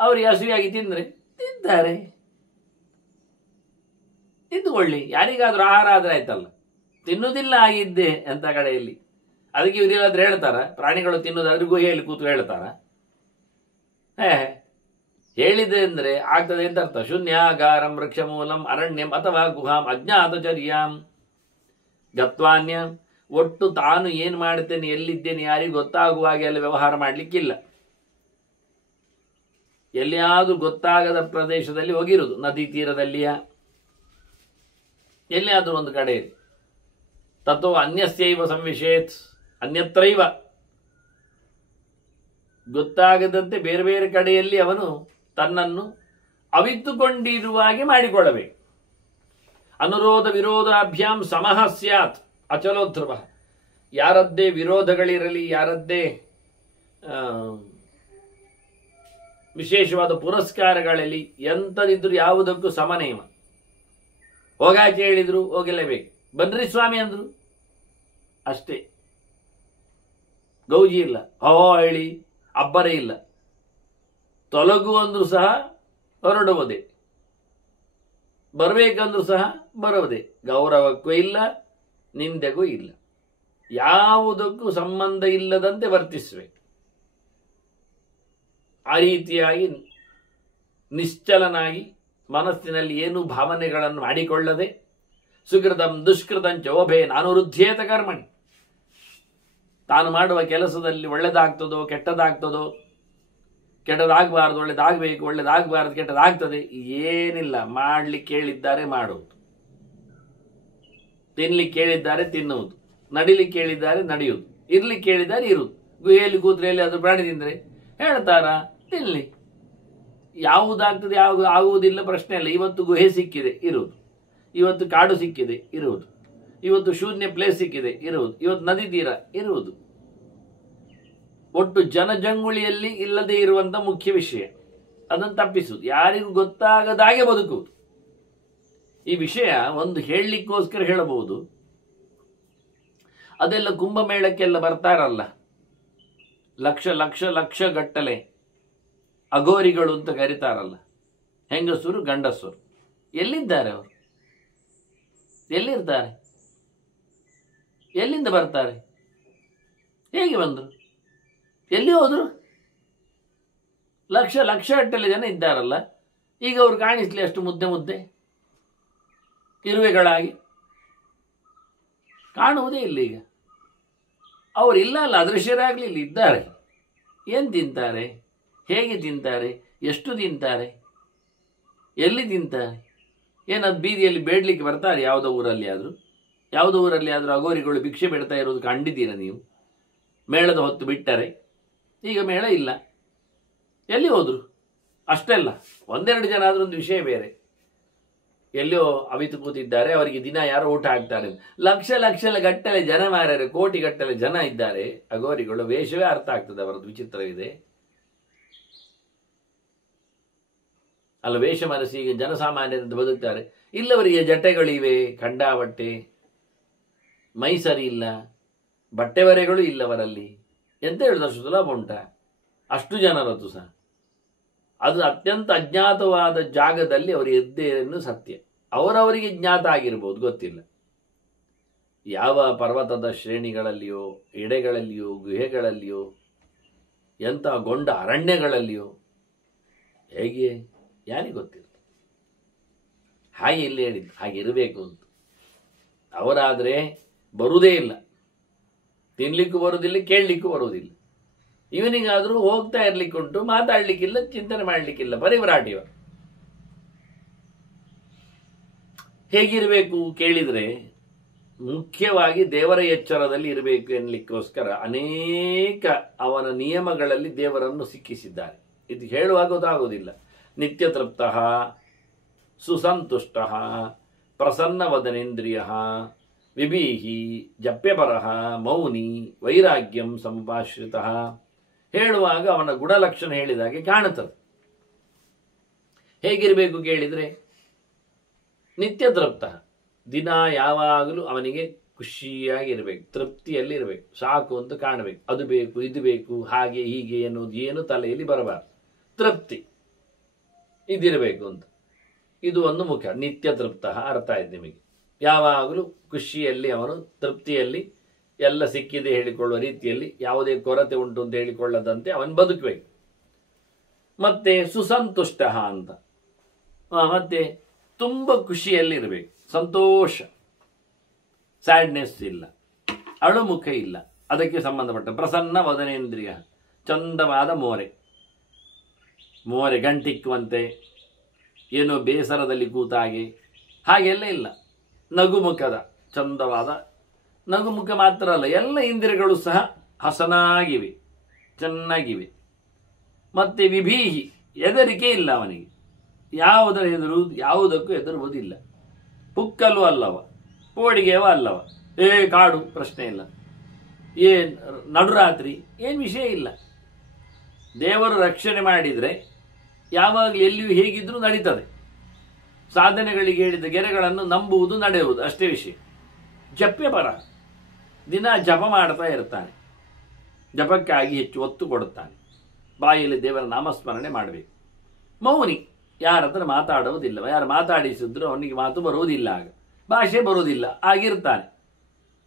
ಅವ್ರಿಗೆ ಹಸಿವಾಗಿ ತಿಂದರೆ ತಿಂತಾರೆ, ತಿಂದುಕೊಳ್ಳಿ, ಯಾರಿಗಾದ್ರೂ ಆಹಾರ ಆದರೆ ಆಯ್ತಲ್ಲ. ತಿನ್ನುವುದಿಲ್ಲ ಆಗಿದ್ದೆ ಅಂತ ಕಡೆಯಲ್ಲಿ. ಅದಕ್ಕೆ ಇವರೆಲ್ಲಾದ್ರೂ ಹೇಳ್ತಾರ, ಪ್ರಾಣಿಗಳು ತಿನ್ನುವುದಾದ್ರೆ ಗುಹೆಯಲ್ಲಿ ಕೂತು ಹೇಳ್ತಾರ? ಹೇಳಿದೆ ಅಂದರೆ ಆಗ್ತದೆ ಅಂತ ಅರ್ಥ. ಶೂನ್ಯಾಗಾರಂ ವೃಕ್ಷ ಮೂಲಂ ಅರಣ್ಯಂ ಅಥವಾ ಗುಹಾಂ ಅಜ್ಞಾತಚರ್ಯಾಂ ಗತ್ವಾನ್ಯಂ. ಒಟ್ಟು ತಾನು ಏನು ಮಾಡ್ತೇನೆ, ಎಲ್ಲಿದ್ದೇನೆ, ಯಾರಿಗೂ ಗೊತ್ತಾಗುವ ಹಾಗೆ ಎಲ್ಲ ವ್ಯವಹಾರ ಮಾಡಲಿಕ್ಕಿಲ್ಲ. ಎಲ್ಲಿಯಾದರೂ ಗೊತ್ತಾಗದ ಪ್ರದೇಶದಲ್ಲಿ ಹೋಗಿರುವುದು, ನದಿ ತೀರದಲ್ಲಿಯ ಎಲ್ಲಿಯಾದರೂ ಒಂದು ಕಡೆ. ತಥೋ ಅನ್ಯಸ್ಯೈವ ಸಂವಿಶೇತ್, ಅನ್ಯತ್ರೈವ, ಗೊತ್ತಾಗದಂತೆ ಬೇರೆ ಬೇರೆ ಕಡೆಯಲ್ಲಿ ಅವನು ತನ್ನನ್ನು ಅವಿತ್ತುಕೊಂಡಿರುವ ಹಾಗೆ ಮಾಡಿಕೊಳ್ಳಬೇಕು. ಅನುರೋಧ ವಿರೋಧಾಭ್ಯಾಂ ಸಮಃ ಸ್ಯಾತ್ ಅಚಲೋಧ್ರುವ. ಯಾರದ್ದೇ ವಿರೋಧಗಳಿರಲಿ, ಯಾರದ್ದೇ ವಿಶೇಷವಾದ ಪುರಸ್ಕಾರಗಳಲ್ಲಿ ಎಂಥದಿದ್ರು ಯಾವುದಕ್ಕೂ ಸಮನೇಮ. ಹೋಗಾಚೆ ಹೇಳಿದ್ರು ಹೋಗಲೇಬೇಕು, ಬನ್ರಿ ಸ್ವಾಮಿ ಅಂದ್ರು ಅಷ್ಟೇ. ಗೌಜಿ ಇಲ್ಲ, ಹೇಳಿ ಅಬ್ಬರೇ ಇಲ್ಲ. ತೊಲಗು ಅಂದ್ರೂ ಸಹ ಹೊರಡುವುದೇ, ಬರಬೇಕಂದ್ರೂ ಸಹ ಬರುವುದೇ. ಗೌರವಕ್ಕೂ ಇಲ್ಲ, ನಿಂದೆಗೂ ಇಲ್ಲ, ಯಾವುದಕ್ಕೂ ಸಂಬಂಧ ಇಲ್ಲದಂತೆ ವರ್ತಿಸಬೇಕು. ಆ ರೀತಿಯಾಗಿ ನಿಶ್ಚಲನಾಗಿ ಮನಸ್ಸಿನಲ್ಲಿ ಏನೂ ಭಾವನೆಗಳನ್ನು ಮಾಡಿಕೊಳ್ಳದೆ, ಸುಕೃತಂ ದುಷ್ಕೃತಂಚ ಓಭೆ ನಾನುರುಧ್ಯೇತ ಕರ್ಮಣಿ, ತಾನು ಮಾಡುವ ಕೆಲಸದಲ್ಲಿ ಒಳ್ಳೆದಾಗ್ತದೋ ಕೆಟ್ಟದಾಗ್ತದೋ, ಕೆಟ್ಟದಾಗಬಾರ್ದು ಒಳ್ಳೆದಾಗಬೇಕು, ಒಳ್ಳೆದಾಗಬಾರ್ದು ಕೆಟ್ಟದಾಗ್ತದೆ, ಏನಿಲ್ಲ. ಮಾಡ್ಲಿಕ್ಕೆ ಕೇಳಿದ್ದಾರೆ ಮಾಡುವುದು, ತಿನ್ಲಿಕ್ಕೆ ಕೇಳಿದ್ದಾರೆ ತಿನ್ನುವುದು, ನಡಿಲಿಕ್ಕೆ ಕೇಳಿದ್ದಾರೆ ನಡೆಯುವುದು, ಇರ್ಲಿಕ್ಕೆ ಕೇಳಿದ್ದಾರೆ ಇರುವುದು. ಗುಹೆಯಲ್ಲಿ ಕೂತ್ರೆಯಲ್ಲಿ ಅದು ಪ್ರಾಣಿ ತಿಂದರೆ ಹೇಳ್ತಾರ ತಿನ್ಲಿ, ಯಾವುದಾಗ್ತದೆ ಯಾವುದು ಆಗುವುದಿಲ್ಲ ಪ್ರಶ್ನೆ ಇಲ್ಲ. ಇವತ್ತು ಗುಹೆ ಸಿಕ್ಕಿದೆ ಇರುವುದು, ಇವತ್ತು ಕಾಡು ಸಿಕ್ಕಿದೆ ಇರುವುದು, ಇವತ್ತು ಶೂನ್ಯ ಪ್ಲೇಸ್ ಸಿಕ್ಕಿದೆ ಇರುವುದು, ಇವತ್ತು ನದಿ ತೀರ ಇರುವುದು. ಒಟ್ಟು ಜನಜಂಗುಳಿಯಲ್ಲಿ ಇಲ್ಲದೆ ಇರುವಂತ ಮುಖ್ಯ ವಿಷಯ ಅದನ್ನು ತಪ್ಪಿಸುವುದು, ಯಾರಿಗೂ ಗೊತ್ತಾಗದಾಗೆ ಬದುಕುವುದು. ಈ ವಿಷಯ ಒಂದು ಹೇಳಲಿಕ್ಕೋಸ್ಕರ ಹೇಳಬಹುದು. ಅದೆಲ್ಲ ಕುಂಭಮೇಳಕ್ಕೆಲ್ಲ ಬರ್ತಾರಲ್ಲ, ಲಕ್ಷ ಲಕ್ಷ ಲಕ್ಷ ಗಟ್ಟಲೆ ಅಘೋರಿಗಳು ಅಂತ ಕರೀತಾರಲ್ಲ, ಹೆಂಗಸರು ಗಂಡಸರು. ಎಲ್ಲಿದ್ದಾರೆ ಅವರು? ಎಲ್ಲಿರ್ತಾರೆ? ಎಲ್ಲಿಂದ ಬರ್ತಾರೆ? ಹೇಗೆ ಬಂದರು? ಎಲ್ಲಿ ಹೋದರು? ಲಕ್ಷ ಲಕ್ಷಗಟ್ಟಲೆ ಜನ ಇದ್ದಾರಲ್ಲ, ಈಗ ಅವರು ಕಾಣಿಸ್ಲಿ ಅಷ್ಟು ಮುದ್ದೆ ಮುದ್ದೆ ಇರುವೆಗಳಾಗಿ ಕಾಣುವುದೇ ಇಲ್ಲ. ಈಗ ಅವರಿಲ್ಲ ಅಲ್ಲ, ಅದೃಶ್ಯರಾಗಲಿಲ್ಲ, ಇದ್ದಾರೆ. ಏನು ತಿಂತಾರೆ? ಹೇಗೆ ತಿಂತಾರೆ? ಎಷ್ಟು ತಿಂತಾರೆ? ಎಲ್ಲಿ ತಿಂತಾರೆ? ಏನದು ಬೀದಿಯಲ್ಲಿ ಬೇಡಲಿಕ್ಕೆ ಬರ್ತಾರೆ? ಯಾವುದೋ ಊರಲ್ಲಿ ಆದರೂ ಅಗೋರಿಗಳು ಭಿಕ್ಷೆ ಬಿಡ್ತಾ ಇರೋದು ಕಂಡಿದ್ದೀರಾ ನೀವು? ಮೇಳದ ಹೊತ್ತು ಬಿಟ್ಟರೆ ಈಗ ಮೇಳ ಇಲ್ಲ. ಎಲ್ಲಿ ಹೋದರು? ಅಷ್ಟೆಲ್ಲ ಒಂದೆರಡು ಜನ ಆದರೂ ಒಂದು ವಿಷಯ ಬೇರೆ. ಎಲ್ಲೋ ಅವಿತು ಕೂತಿದ್ದಾರೆ, ಅವರಿಗೆ ದಿನ ಯಾರೋ ಊಟ ಹಾಕ್ತಾರೆ. ಲಕ್ಷ ಗಟ್ಟಲೆ ಜನ ಮಾರ್ಯಾರೆ, ಕೋಟಿ ಗಟ್ಟಲೆ ಜನ ಇದ್ದಾರೆ. ಅಗೋರಿಗಳು ವೇಷವೇ ಅರ್ಥ ಆಗ್ತದೆ ಅವರದ್ದು, ವಿಚಿತ್ರವಿದೆ ಅಲ್ಲ. ವೇಷ ಮನಸ್ಸಿ ಈಗ ಜನಸಾಮಾನ್ಯರಂತ ಬದುಕ್ತಾರೆ. ಇಲ್ಲವರಿಗೆ ಜಟೆಗಳಿವೆ ಕಂಡಾಬಟ್ಟೆ, ಮೈ ಸರಿ ಇಲ್ಲ, ಬಟ್ಟೆ ಬರೆಗಳು ಇಲ್ಲವರಲ್ಲಿ. ಎಂತ ಹೇಳಿದ್ರು? ಅಷ್ಟು ಸುಲಭ ಉಂಟ? ಅಷ್ಟು ಜನರದ್ದು ಸಹ ಅದು ಅತ್ಯಂತ ಅಜ್ಞಾತವಾದ ಜಾಗದಲ್ಲಿ ಅವರು ಎದ್ದೇನು ಸತ್ಯ. ಅವರವರಿಗೆ ಜ್ಞಾತ ಆಗಿರ್ಬೋದು, ಗೊತ್ತಿಲ್ಲ. ಯಾವ ಪರ್ವತದ ಶ್ರೇಣಿಗಳಲ್ಲಿಯೋ, ಎಡೆಗಳಲ್ಲಿಯೋ, ಗುಹೆಗಳಲ್ಲಿಯೋ, ಎಂಥ ಗೊಂಡ ಅರಣ್ಯಗಳಲ್ಲಿಯೋ, ಹೇಗೆ ಯಾರಿಗೆ ಗೊತ್ತಿರುತ್ತೆ? ಹಾಗೆ ಇಲ್ಲಿ ಹೇಳಿದ್ದು, ಹಾಗೆ ಇರಬೇಕು ಅಂತ. ಅವರಾದರೆ ಬರುವುದೇ ಇಲ್ಲ, ತಿನ್ಲಿಕ್ಕೂ ಬರುವುದಿಲ್ಲ, ಕೇಳಲಿಕ್ಕೂ ಬರುವುದಿಲ್ಲ. ಇವನಿಗಾದರೂ ಹೋಗ್ತಾ ಇರ್ಲಿಕ್ಕುಂಟು, ಮಾತಾಡ್ಲಿಕ್ಕಿಲ್ಲ, ಚಿಂತನೆ ಮಾಡಲಿಕ್ಕಿಲ್ಲ, ಪರಿವ್ರಾಟಿವ. ಹೇಗಿರಬೇಕು ಕೇಳಿದರೆ, ಮುಖ್ಯವಾಗಿ ದೇವರ ಎಚ್ಚರದಲ್ಲಿ ಇರಬೇಕು ಎನ್ನಲಿಕ್ಕೋಸ್ಕರ ಅನೇಕ ಅವನ ನಿಯಮಗಳಲ್ಲಿ ದೇವರನ್ನು ಸಿಕ್ಕಿಸಿದ್ದಾರೆ. ಇದು ಹೇಳುವಾಗ ಗೊತ್ತಾಗುವುದಿಲ್ಲ. ನಿತ್ಯ ತೃಪ್ತ, ಸುಸಂತುಷ್ಟ, ಪ್ರಸನ್ನವದನೇಂದ್ರಿಯ, ವಿಭೀಹಿ, ಜಪ್ಯಪರ, ಮೌನಿ, ವೈರಾಗ್ಯಂ ಸಂಪಾಶ್ರಿತ. ಹೇಳುವಾಗ ಅವನ ಗುಣಲಕ್ಷಣ ಹೇಳಿದಾಗೆ ಕಾಣುತ್ತದೆ. ಹೇಗಿರಬೇಕು ಕೇಳಿದರೆ, ನಿತ್ಯ ತೃಪ್ತ, ದಿನ ಯಾವಾಗಲೂ ಅವನಿಗೆ ಖುಷಿಯಾಗಿರ್ಬೇಕು, ತೃಪ್ತಿಯಲ್ಲಿ ಇರಬೇಕು, ಸಾಕು ಅಂತ ಕಾಣಬೇಕು. ಅದು ಬೇಕು, ಇದು ಬೇಕು, ಹಾಗೆ ಹೀಗೆ ಅನ್ನೋದು ಏನು ತಲೆಯಲ್ಲಿ ಬರಬಾರ್ದು. ತೃಪ್ತಿ ಇದಿರಬೇಕು ಅಂತ. ಇದು ಒಂದು ಮುಖ್ಯ. ನಿತ್ಯ ತೃಪ್ತ ಅರ್ಥ ಆಯ್ತು ನಿಮಗೆ? ಯಾವಾಗಲೂ ಖುಷಿಯಲ್ಲಿ, ಅವನು ತೃಪ್ತಿಯಲ್ಲಿ, ಎಲ್ಲ ಸಿಕ್ಕಿದೆ ಹೇಳಿಕೊಳ್ಳುವ ರೀತಿಯಲ್ಲಿ, ಯಾವುದೇ ಕೊರತೆ ಉಂಟು ಅಂತ ಹೇಳಿಕೊಳ್ಳದಂತೆ ಅವನು ಬದುಕಬೇಕು. ಮತ್ತೆ ಸುಸಂತುಷ್ಟ ಅಂತ, ಮತ್ತೆ ತುಂಬ ಖುಷಿಯಲ್ಲಿ ಇರಬೇಕು, ಸಂತೋಷ, ಸ್ಯಾಡ್ನೆಸ್ ಇಲ್ಲ, ಅಳುಮುಖ ಇಲ್ಲ. ಅದಕ್ಕೆ ಸಂಬಂಧಪಟ್ಟ ಪ್ರಸನ್ನ ವದನೇಂದ್ರಿಯ, ಚಂದವಾದ ಮೋರೆ ಗಂಟಿಕ್ಕುವಂತೆ, ಏನೋ ಬೇಸರದಲ್ಲಿ ಕೂತಾಗೆ ಹಾಗೆಲ್ಲ ಇಲ್ಲ. ನಗುಮುಖದ ಚಂದವಾದ ನಗುಮುಖ ಮಾತ್ರ ಅಲ್ಲ, ಎಲ್ಲ ಇಂದ್ರಿಯಗಳು ಸಹ ಹಸನಾಗಿವೆ, ಚೆನ್ನಾಗಿವೆ. ಮತ್ತೆ ವಿಭೀಹಿ, ಹೆದರಿಕೆ ಇಲ್ಲ ಅವನಿಗೆ, ಯಾವುದಕ್ಕೂ ಹೆದರುವುದಿಲ್ಲ. ಪುಕ್ಕಲು ಅಲ್ಲವ, ಪೋಡಿಗೆವ ಅಲ್ಲವ, ಕಾಡು ಪ್ರಶ್ನೆ ಇಲ್ಲ, ನಡುರಾತ್ರಿ ಏನು ವಿಷಯ ಇಲ್ಲ. ದೇವರು ರಕ್ಷಣೆ ಮಾಡಿದರೆ ಯಾವಾಗಲೂ ಎಲ್ಲಿಯೂ ಹೇಗಿದ್ರೂ ನಡೀತದೆ. ಸಾಧನೆಗಳಿಗೆ ಹೇಳಿದ ಗೆರೆಗಳನ್ನು ನಂಬುವುದು, ನಡೆಯುವುದು ಅಷ್ಟೇ ವಿಷಯ. ಜಪ್ಯಪರ, ದಿನ ಜಪ ಮಾಡ್ತಾ ಇರ್ತಾನೆ, ಜಪಕ್ಕಾಗಿ ಹೆಚ್ಚು ಒತ್ತು ಕೊಡುತ್ತಾನೆ, ಬಾಯಲ್ಲಿ ದೇವರ ನಾಮಸ್ಮರಣೆ ಮಾಡಬೇಕು. ಮೌನಿ, ಯಾರ ಹತ್ರ ಮಾತಾಡುವುದಿಲ್ಲ, ಯಾರು ಮಾತಾಡಿಸಿದ್ರು ಅವನಿಗೆ ಮಾತು ಬರುವುದಿಲ್ಲ, ಆಗ ಭಾಷೆ ಬರುವುದಿಲ್ಲ, ಆಗಿರ್ತಾನೆ,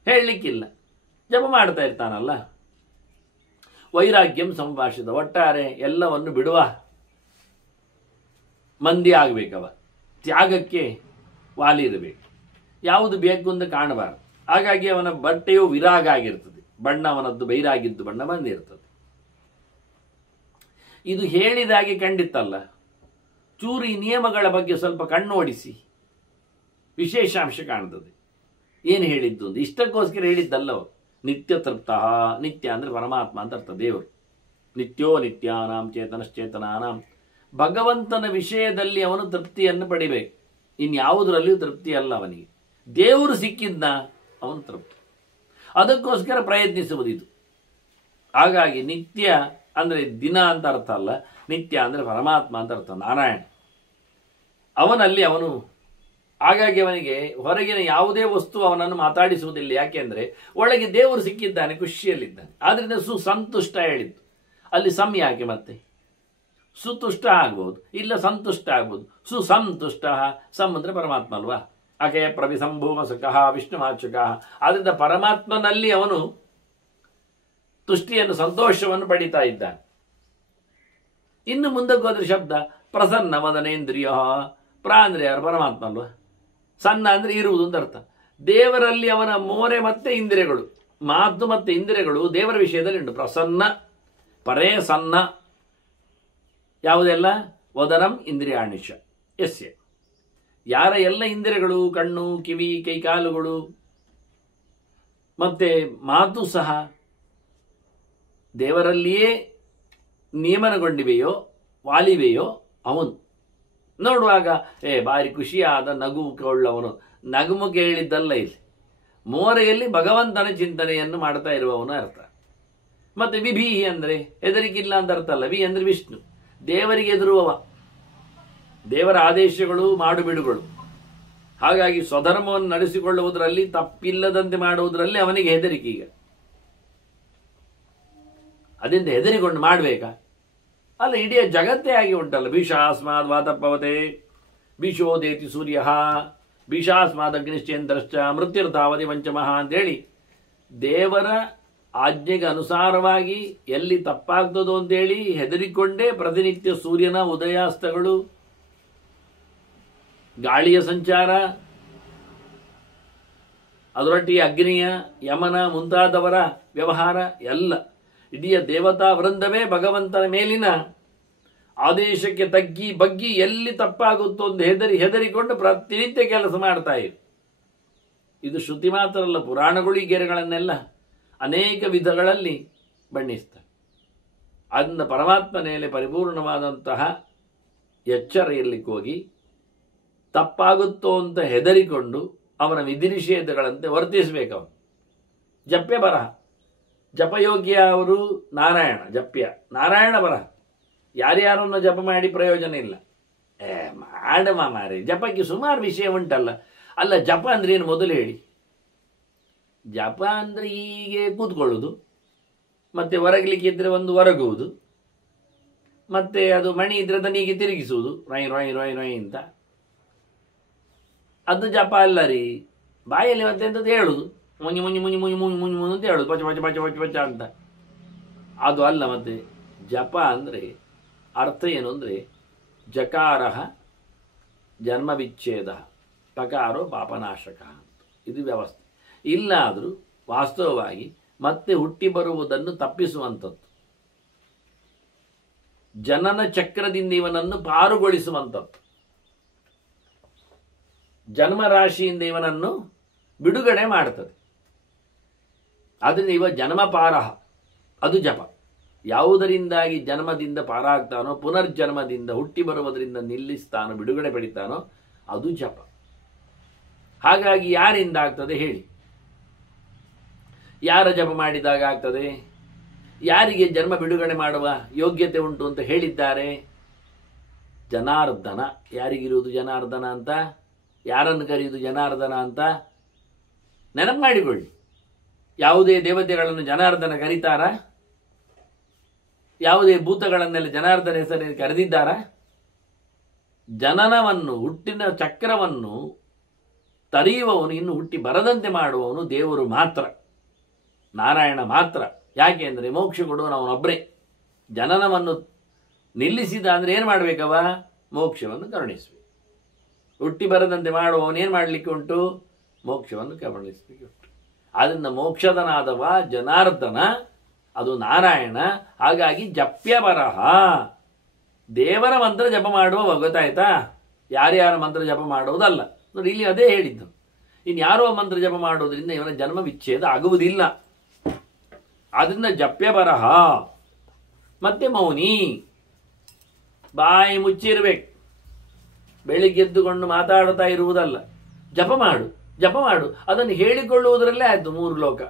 ಹೇಳಲಿಕ್ಕಿಲ್ಲ, ಜಪ ಮಾಡ್ತಾ ಇರ್ತಾನಲ್ಲ. ವೈರಾಗ್ಯಂ ಸಂಭಾಷಿತ, ಒಟ್ಟಾರೆ ಎಲ್ಲವನ್ನು ಬಿಡುವ ಮಂದಿ ಆಗಬೇಕವ. ತ್ಯಾಗಕ್ಕೆ ವಾಲಿ ಇರಬೇಕು, ಯಾವುದು ಬೇಕು ಅಂತ ಕಾಣಬಾರದು. ಹಾಗಾಗಿ ಅವನ ಬಟ್ಟೆಯು ವಿರಾಗ ಆಗಿರ್ತದೆ, ಬಣ್ಣ ಅವನದ್ದು ಬೈರಾಗಿದ್ದು ಬಣ್ಣ ಬಂದಿರ್ತದೆ. ಇದು ಹೇಳಿದಾಗೆ ಖಂಡಿತಲ್ಲ. ಚೂರು ಈ ನಿಯಮಗಳ ಬಗ್ಗೆ ಸ್ವಲ್ಪ ಕಣ್ಣೋಡಿಸಿ, ವಿಶೇಷಾಂಶ ಕಾಣ್ತದೆ. ಏನು ಹೇಳಿದ್ದು ಅಂತ ಇಷ್ಟಕ್ಕೋಸ್ಕರ ಹೇಳಿದ್ದಲ್ಲವ. ನಿತ್ಯ ತೃಪ್ತ, ನಿತ್ಯ ಅಂದರೆ ಪರಮಾತ್ಮ ಅಂತ ಅರ್ಥ, ದೇವರು. ನಿತ್ಯೋ ನಿತ್ಯಾನಾಂ ಚೇತನಶ್ಚೇತನಾನಾಂ, ಭಗವಂತನ ವಿಷಯದಲ್ಲಿ ಅವನು ತೃಪ್ತಿಯನ್ನು ಪಡಿಬೇಕು. ಇನ್ಯಾವುದರಲ್ಲಿಯೂ ತೃಪ್ತಿ ಅಲ್ಲ ಅವನಿಗೆ. ದೇವರು ಸಿಕ್ಕಿದ್ನ ಅವನು ತೃಪ್ತಿ, ಅದಕ್ಕೋಸ್ಕರ ಪ್ರಯತ್ನಿಸುವುದಿದು. ಹಾಗಾಗಿ ನಿತ್ಯ ಅಂದರೆ ದಿನ ಅಂತ ಅರ್ಥ ಅಲ್ಲ, ನಿತ್ಯ ಅಂದರೆ ಪರಮಾತ್ಮ ಅಂತ ಅರ್ಥ, ನಾರಾಯಣ. ಅವನಲ್ಲಿ ಅವನು, ಹಾಗಾಗಿ ಅವನಿಗೆ ಹೊರಗಿನ ಯಾವುದೇ ವಸ್ತು ಅವನನ್ನು ಮಾತಾಡಿಸುವುದಿಲ್ಲ. ಯಾಕೆಂದರೆ ಒಳಗೆ ದೇವರು ಸಿಕ್ಕಿದ್ದಾನೆ, ಖುಷಿಯಲ್ಲಿದ್ದಾನೆ. ಆದ್ದರಿಂದ ಸುಸಂತುಷ್ಟ ಹೇಳಿದ್ದು. ಅಲ್ಲಿ ಸಂ ಯಾಕೆ ಮತ್ತೆ? ಸುತುಷ್ಟ ಆಗ್ಬೋದು, ಇಲ್ಲ ಸಂತುಷ್ಟ ಆಗ್ಬೋದು. ಸುಸಂತುಷ್ಟ, ಸಮುದ್ರ ಪರಮಾತ್ಮ ಅಲ್ವಾ? ಅಖಯ ಪ್ರವಿಸಂಭೂಮ ಸುಖಃ ವಿಷ್ಣು ಮಾಚುಕಃ. ಆದ್ದರಿಂದ ಪರಮಾತ್ಮನಲ್ಲಿ ಅವನು ತುಷ್ಟಿಯನ್ನು, ಸಂತೋಷವನ್ನು ಪಡಿತಾ ಇದ್ದಾನೆ. ಇನ್ನು ಮುಂದಕ್ಕೆ ಹೋದ್ರೆ ಶಬ್ದ ಪ್ರಸನ್ನ ವದನೇಂದ್ರಿಯ. ಅಂದ್ರೆ ಯಾರು? ಪರಮಾತ್ಮ ಅಲ್ವಾ? ಸನ್ನ ಅಂದ್ರೆ ಇರುವುದು ಅಂತ ಅರ್ಥ. ದೇವರಲ್ಲಿ ಅವನ ಮೋರೆ ಮತ್ತೆ ಇಂದ್ರಿಯಗಳು, ಮಾತು ಮತ್ತೆ ಇಂದ್ರಿಯಗಳು ದೇವರ ವಿಷಯದಲ್ಲಿ ಉಂಟು. ಪ್ರಸನ್ನ, ಪರೇ ಸನ್ನ. ಯಾವುದೆಲ್ಲ? ವದನಂ ಇಂದ್ರಿಯಾಣಿಷ ಯಸ್ಯ. ಯಾರ ಎಲ್ಲ ಇಂದ್ರಿಯಗಳು, ಕಣ್ಣು, ಕಿವಿ, ಕೈಕಾಲುಗಳು ಮತ್ತೆ ಮಾತು ಸಹ ದೇವರಲ್ಲಿಯೇ ನಿಯಮನಗೊಂಡಿವೆಯೋ, ವಾಲಿವೆಯೋ ಅವನು ನೋಡುವಾಗ ಭಾರಿ ಖುಷಿಯಾದ ನಗುವುಳ್ಳವನು. ನಗುಮುಖ ಹೇಳಿದ್ದಲ್ಲ ಇಲ್ಲಿ, ಮೋರೆಯಲ್ಲಿ ಭಗವಂತನ ಚಿಂತನೆಯನ್ನು ಮಾಡ್ತಾ ಇರುವವನು ಅರ್ಥ. ಮತ್ತೆ ವಿಭೀಹಿ ಅಂದ್ರೆ ಹೆದರಿಕಿಲ್ಲ ಅಂತ ಅರ್ಥ ಅಲ್ಲ. ವಿ ಅಂದ್ರೆ ವಿಷ್ಣು, ದೇವರಿಗೆ ಎದುರುವವ, ದೇವರ ಆದೇಶಗಳು ಮಾಡುಬಿಡುಗಳು. ಹಾಗಾಗಿ ಸ್ವಧರ್ಮವನ್ನು ನಡೆಸಿಕೊಳ್ಳುವುದರಲ್ಲಿ, ತಪ್ಪಿಲ್ಲದಂತೆ ಮಾಡುವುದರಲ್ಲಿ ಅವನಿಗೆ ಹೆದರಿಕೆ. ಈಗ ಅದರಿಂದ ಹೆದರಿಕೊಂಡು ಮಾಡಬೇಕಾ? ಅಲ್ಲ, ಇಡೀ ಜಗತ್ತೇ ಆಗಿ ಉಂಟಲ್ಲ. ಭೀಷಾಸ್ಮಾದ್ ವಾತಪವತೆ ಭೀಷೋದೇತಿ ಸೂರ್ಯ ಭೀಷಾಸ್ಮಾದ್ ಅಗ್ನಿಶ್ಚೇಂದ್ರಶ್ಚ ಮೃತ್ಯುರ್ಧಾವತಿ ಪಂಚಮಃ ಅಂತೇಳಿ ದೇವರ ಆಜ್ಞೆಗೆ ಅನುಸಾರವಾಗಿ ಎಲ್ಲಿ ತಪ್ಪಾಗ್ತದೋ ಅಂತೇಳಿ ಹೆದರಿಕೊಂಡೇ ಪ್ರತಿನಿತ್ಯ ಸೂರ್ಯನ ಉದಯಾಸ್ತಗಳು, ಗಾಳಿಯ ಸಂಚಾರ, ಅದರೊಟ್ಟಿಗೆ ಅಗ್ನಿಯ, ಯಮನ ಮುಂತಾದವರ ವ್ಯವಹಾರ ಎಲ್ಲ, ಇಡೀ ದೇವತಾ ವೃಂದವೇ ಭಗವಂತನ ಮೇಲಿನ ಆದೇಶಕ್ಕೆ ತಗ್ಗಿ ಬಗ್ಗಿ ಎಲ್ಲಿ ತಪ್ಪಾಗುತ್ತೋ ಅಂತ ಹೆದರಿಕೊಂಡು ಪ್ರತಿನಿತ್ಯ ಕೆಲಸ ಮಾಡ್ತಾ ಇರು. ಇದು ಶ್ರುತಿ ಮಾತ್ರ ಅಲ್ಲ, ಪುರಾಣಗಳು ಈ ಗೆರೆಗಳನ್ನೆಲ್ಲ ಅನೇಕ ವಿಧಗಳಲ್ಲಿ ಬಣ್ಣಿಸ್ತಾರೆ. ಅದನ್ನ ಪರಮಾತ್ಮ ಮೇಲೆ ಪರಿಪೂರ್ಣವಾದಂತಹ ಎಚ್ಚರ ಇರಲಿಕ್ಕೆ ಹೋಗಿ ತಪ್ಪಾಗುತ್ತೋ ಅಂತ ಹೆದರಿಕೊಂಡು ಅವನ ವಿಧಿನಿಷೇಧಗಳಂತೆ ವರ್ತಿಸಬೇಕವನು. ಜಪ್ಯ ಬರಹ, ಜಪಯೋಗ್ಯ ಅವರು ನಾರಾಯಣ, ಜಪ್ಯ ನಾರಾಯಣ ಬರಹ. ಯಾರ್ಯಾರನ್ನು ಜಪ ಮಾಡಿ ಪ್ರಯೋಜನ ಇಲ್ಲ. ಮಾಡಮ ಮಾರಿ, ಜಪಕ್ಕೆ ಸುಮಾರು ವಿಷಯ ಉಂಟಲ್ಲ. ಅಲ್ಲ, ಜಪ ಅಂದ್ರೆ ಏನು ಮೊದಲು ಹೇಳಿ. ಜಪ ಅಂದ್ರೆ ಹೀಗೆ ಕೂತ್ಕೊಳ್ಳುವುದು, ಮತ್ತೆ ಹೊರಗಲಿಕ್ಕೆ ಇದ್ರೆ ಒಂದು ಹೊರಗುವುದು, ಮತ್ತೆ ಅದು ಮಣಿ ಇದ್ರೆ ದನಿಗೆ ತಿರುಗಿಸುವುದು, ರೊಯ್ ರೊಯ್ ರೊಯ್ ರೊಯ್ ಅಂತ. ಅದು ಜಪ ಅಲ್ಲ ರೀ. ಬಾಯಲ್ಲಿ ಮತ್ತೆ ಎಂತದ್ದು ಹೇಳುದು, ಮುഞ്ഞി ಮುഞ്ഞി ಮುഞ്ഞಿ ಮುഞ്ഞಿ ಮುഞ്ഞಿ ಮುഞ്ഞಿ ಮುഞ്ഞಿ ಅಂತ ಹೇಳುದು, ಪಚ ಪಚ ಪಚ ಪಚ ಪಚ ಅಂತ. ಅದು ಅಲ್ಲ. ಮತ್ತೆ ಜಪ ಅಂದರೆ ಅರ್ಥ ಏನು ಅಂದರೆ ಜಕಾರ ಜನ್ಮ ವಿಚ್ಛೇದ, ಪಕಾರೋ ಪಾಪನಾಶಕ ಅಂತ. ಇದು ವ್ಯವಸ್ಥೆ. ಇಲ್ಲಾದರೂ ವಾಸ್ತವವಾಗಿ ಮತ್ತೆ ಹುಟ್ಟಿ ಬರುವುದನ್ನು ತಪ್ಪಿಸುವಂಥದ್ದು, ಜನನ ಚಕ್ರದಿಂದ ಇವನನ್ನು ಪಾರುಗೊಳಿಸುವಂಥದ್ದು, ಜನ್ಮರಾಶಿಯಿಂದ ಇವನನ್ನು ಬಿಡುಗಡೆ ಮಾಡ್ತದೆ. ಆದ್ದರಿಂದ ಇವ ಜನ್ಮಪಾರಹ, ಅದು ಜಪ. ಯಾವುದರಿಂದಾಗಿ ಜನ್ಮದಿಂದ ಪಾರಾಗ್ತಾನೋ, ಪುನರ್ಜನ್ಮದಿಂದ ಹುಟ್ಟಿ ಬರುವುದರಿಂದ ನಿಲ್ಲಿಸ್ತಾನೋ, ಬಿಡುಗಡೆ ಪಡಿತಾನೋ, ಅದು ಜಪ. ಹಾಗಾಗಿ ಯಾರಿಂದ ಆಗ್ತದೆ ಹೇಳಿ? ಯಾರ ಜಪ ಮಾಡಿದಾಗ ಆಗ್ತದೆ? ಯಾರಿಗೆ ಜನ್ಮ ಬಿಡುಗಡೆ ಮಾಡುವ ಯೋಗ್ಯತೆ ಉಂಟು ಅಂತ ಹೇಳಿದ್ದಾರೆ? ಜನಾರ್ದನ. ಯಾರಿಗಿರುವುದು ಜನಾರ್ದನ ಅಂತ? ಯಾರನ್ನು ಕರೆಯುವುದು ಜನಾರ್ದನ ಅಂತ? ನೆನಪು ಮಾಡಿಕೊಳ್ಳಿ. ಯಾವುದೇ ದೇವತೆಗಳನ್ನು ಜನಾರ್ದನ ಕರೀತಾರ? ಯಾವುದೇ ಭೂತಗಳನ್ನೆಲ್ಲ ಜನಾರ್ದನ ಹೆಸರಿನಲ್ಲಿ ಕರೆದಿದ್ದಾರ? ಜನನವನ್ನು, ಹುಟ್ಟಿನ ಚಕ್ರವನ್ನು ತರೆಯುವವನು, ಇನ್ನು ಹುಟ್ಟಿ ಬರದಂತೆ ಮಾಡುವವನು ದೇವರು ಮಾತ್ರ, ನಾರಾಯಣ ಮಾತ್ರ. ಯಾಕೆ ಅಂದರೆ ಮೋಕ್ಷ ಕೊಡುವನು ಅವನೊಬ್ಬರೇ. ಜನನವನ್ನು ನಿಲ್ಲಿಸಿದ ಅಂದರೆ ಏನು ಮಾಡಬೇಕವ? ಮೋಕ್ಷವನ್ನು ಕರುಣಿಸಬೇಕು. ಹುಟ್ಟಿ ಬರದಂತೆ ಮಾಡುವವನು ಏನು ಮಾಡಲಿಕ್ಕೆ ಉಂಟು? ಮೋಕ್ಷವನ್ನು ಕರುಣಿಸಲಿಕ್ಕೆ ಉಂಟು. ಆದ್ದರಿಂದ ಮೋಕ್ಷದನಾದವ ಜನಾರ್ದನ, ಅದು ನಾರಾಯಣ. ಹಾಗಾಗಿ ಜಪ್ಯ ಬರಹ, ದೇವರ ಮಂತ್ರ ಜಪ ಮಾಡುವ. ಗೊತ್ತಾಯ್ತಾ? ಯಾರ್ಯಾರ ಮಂತ್ರ ಜಪ ಮಾಡುವುದಲ್ಲ. ನೋಡಿ, ಇಲ್ಲಿ ಅದೇ ಹೇಳಿದ್ದು. ಇನ್ನು ಯಾರೋ ಮಂತ್ರ ಜಪ ಮಾಡೋದ್ರಿಂದ ಇವನ ಜನ್ಮ ವಿಚ್ಛೇದ ಆಗುವುದಿಲ್ಲ. ಆದ್ರಿಂದ ಜಪ್ಯ ಬರಹ. ಮತ್ತೆ ಮೌನಿ, ಬಾಯಿ ಮುಚ್ಚಿರ್ಬೇಕು. ಬೆಳಿಗ್ಗೆ ಎದ್ದುಕೊಂಡು ಮಾತಾಡ್ತಾ ಇರುವುದಲ್ಲ. ಜಪ ಮಾಡು, ಜಪ ಮಾಡು. ಅದನ್ನು ಹೇಳಿಕೊಳ್ಳುವುದರಲ್ಲೇ ಆಯ್ತು 3 ಲೋಕ.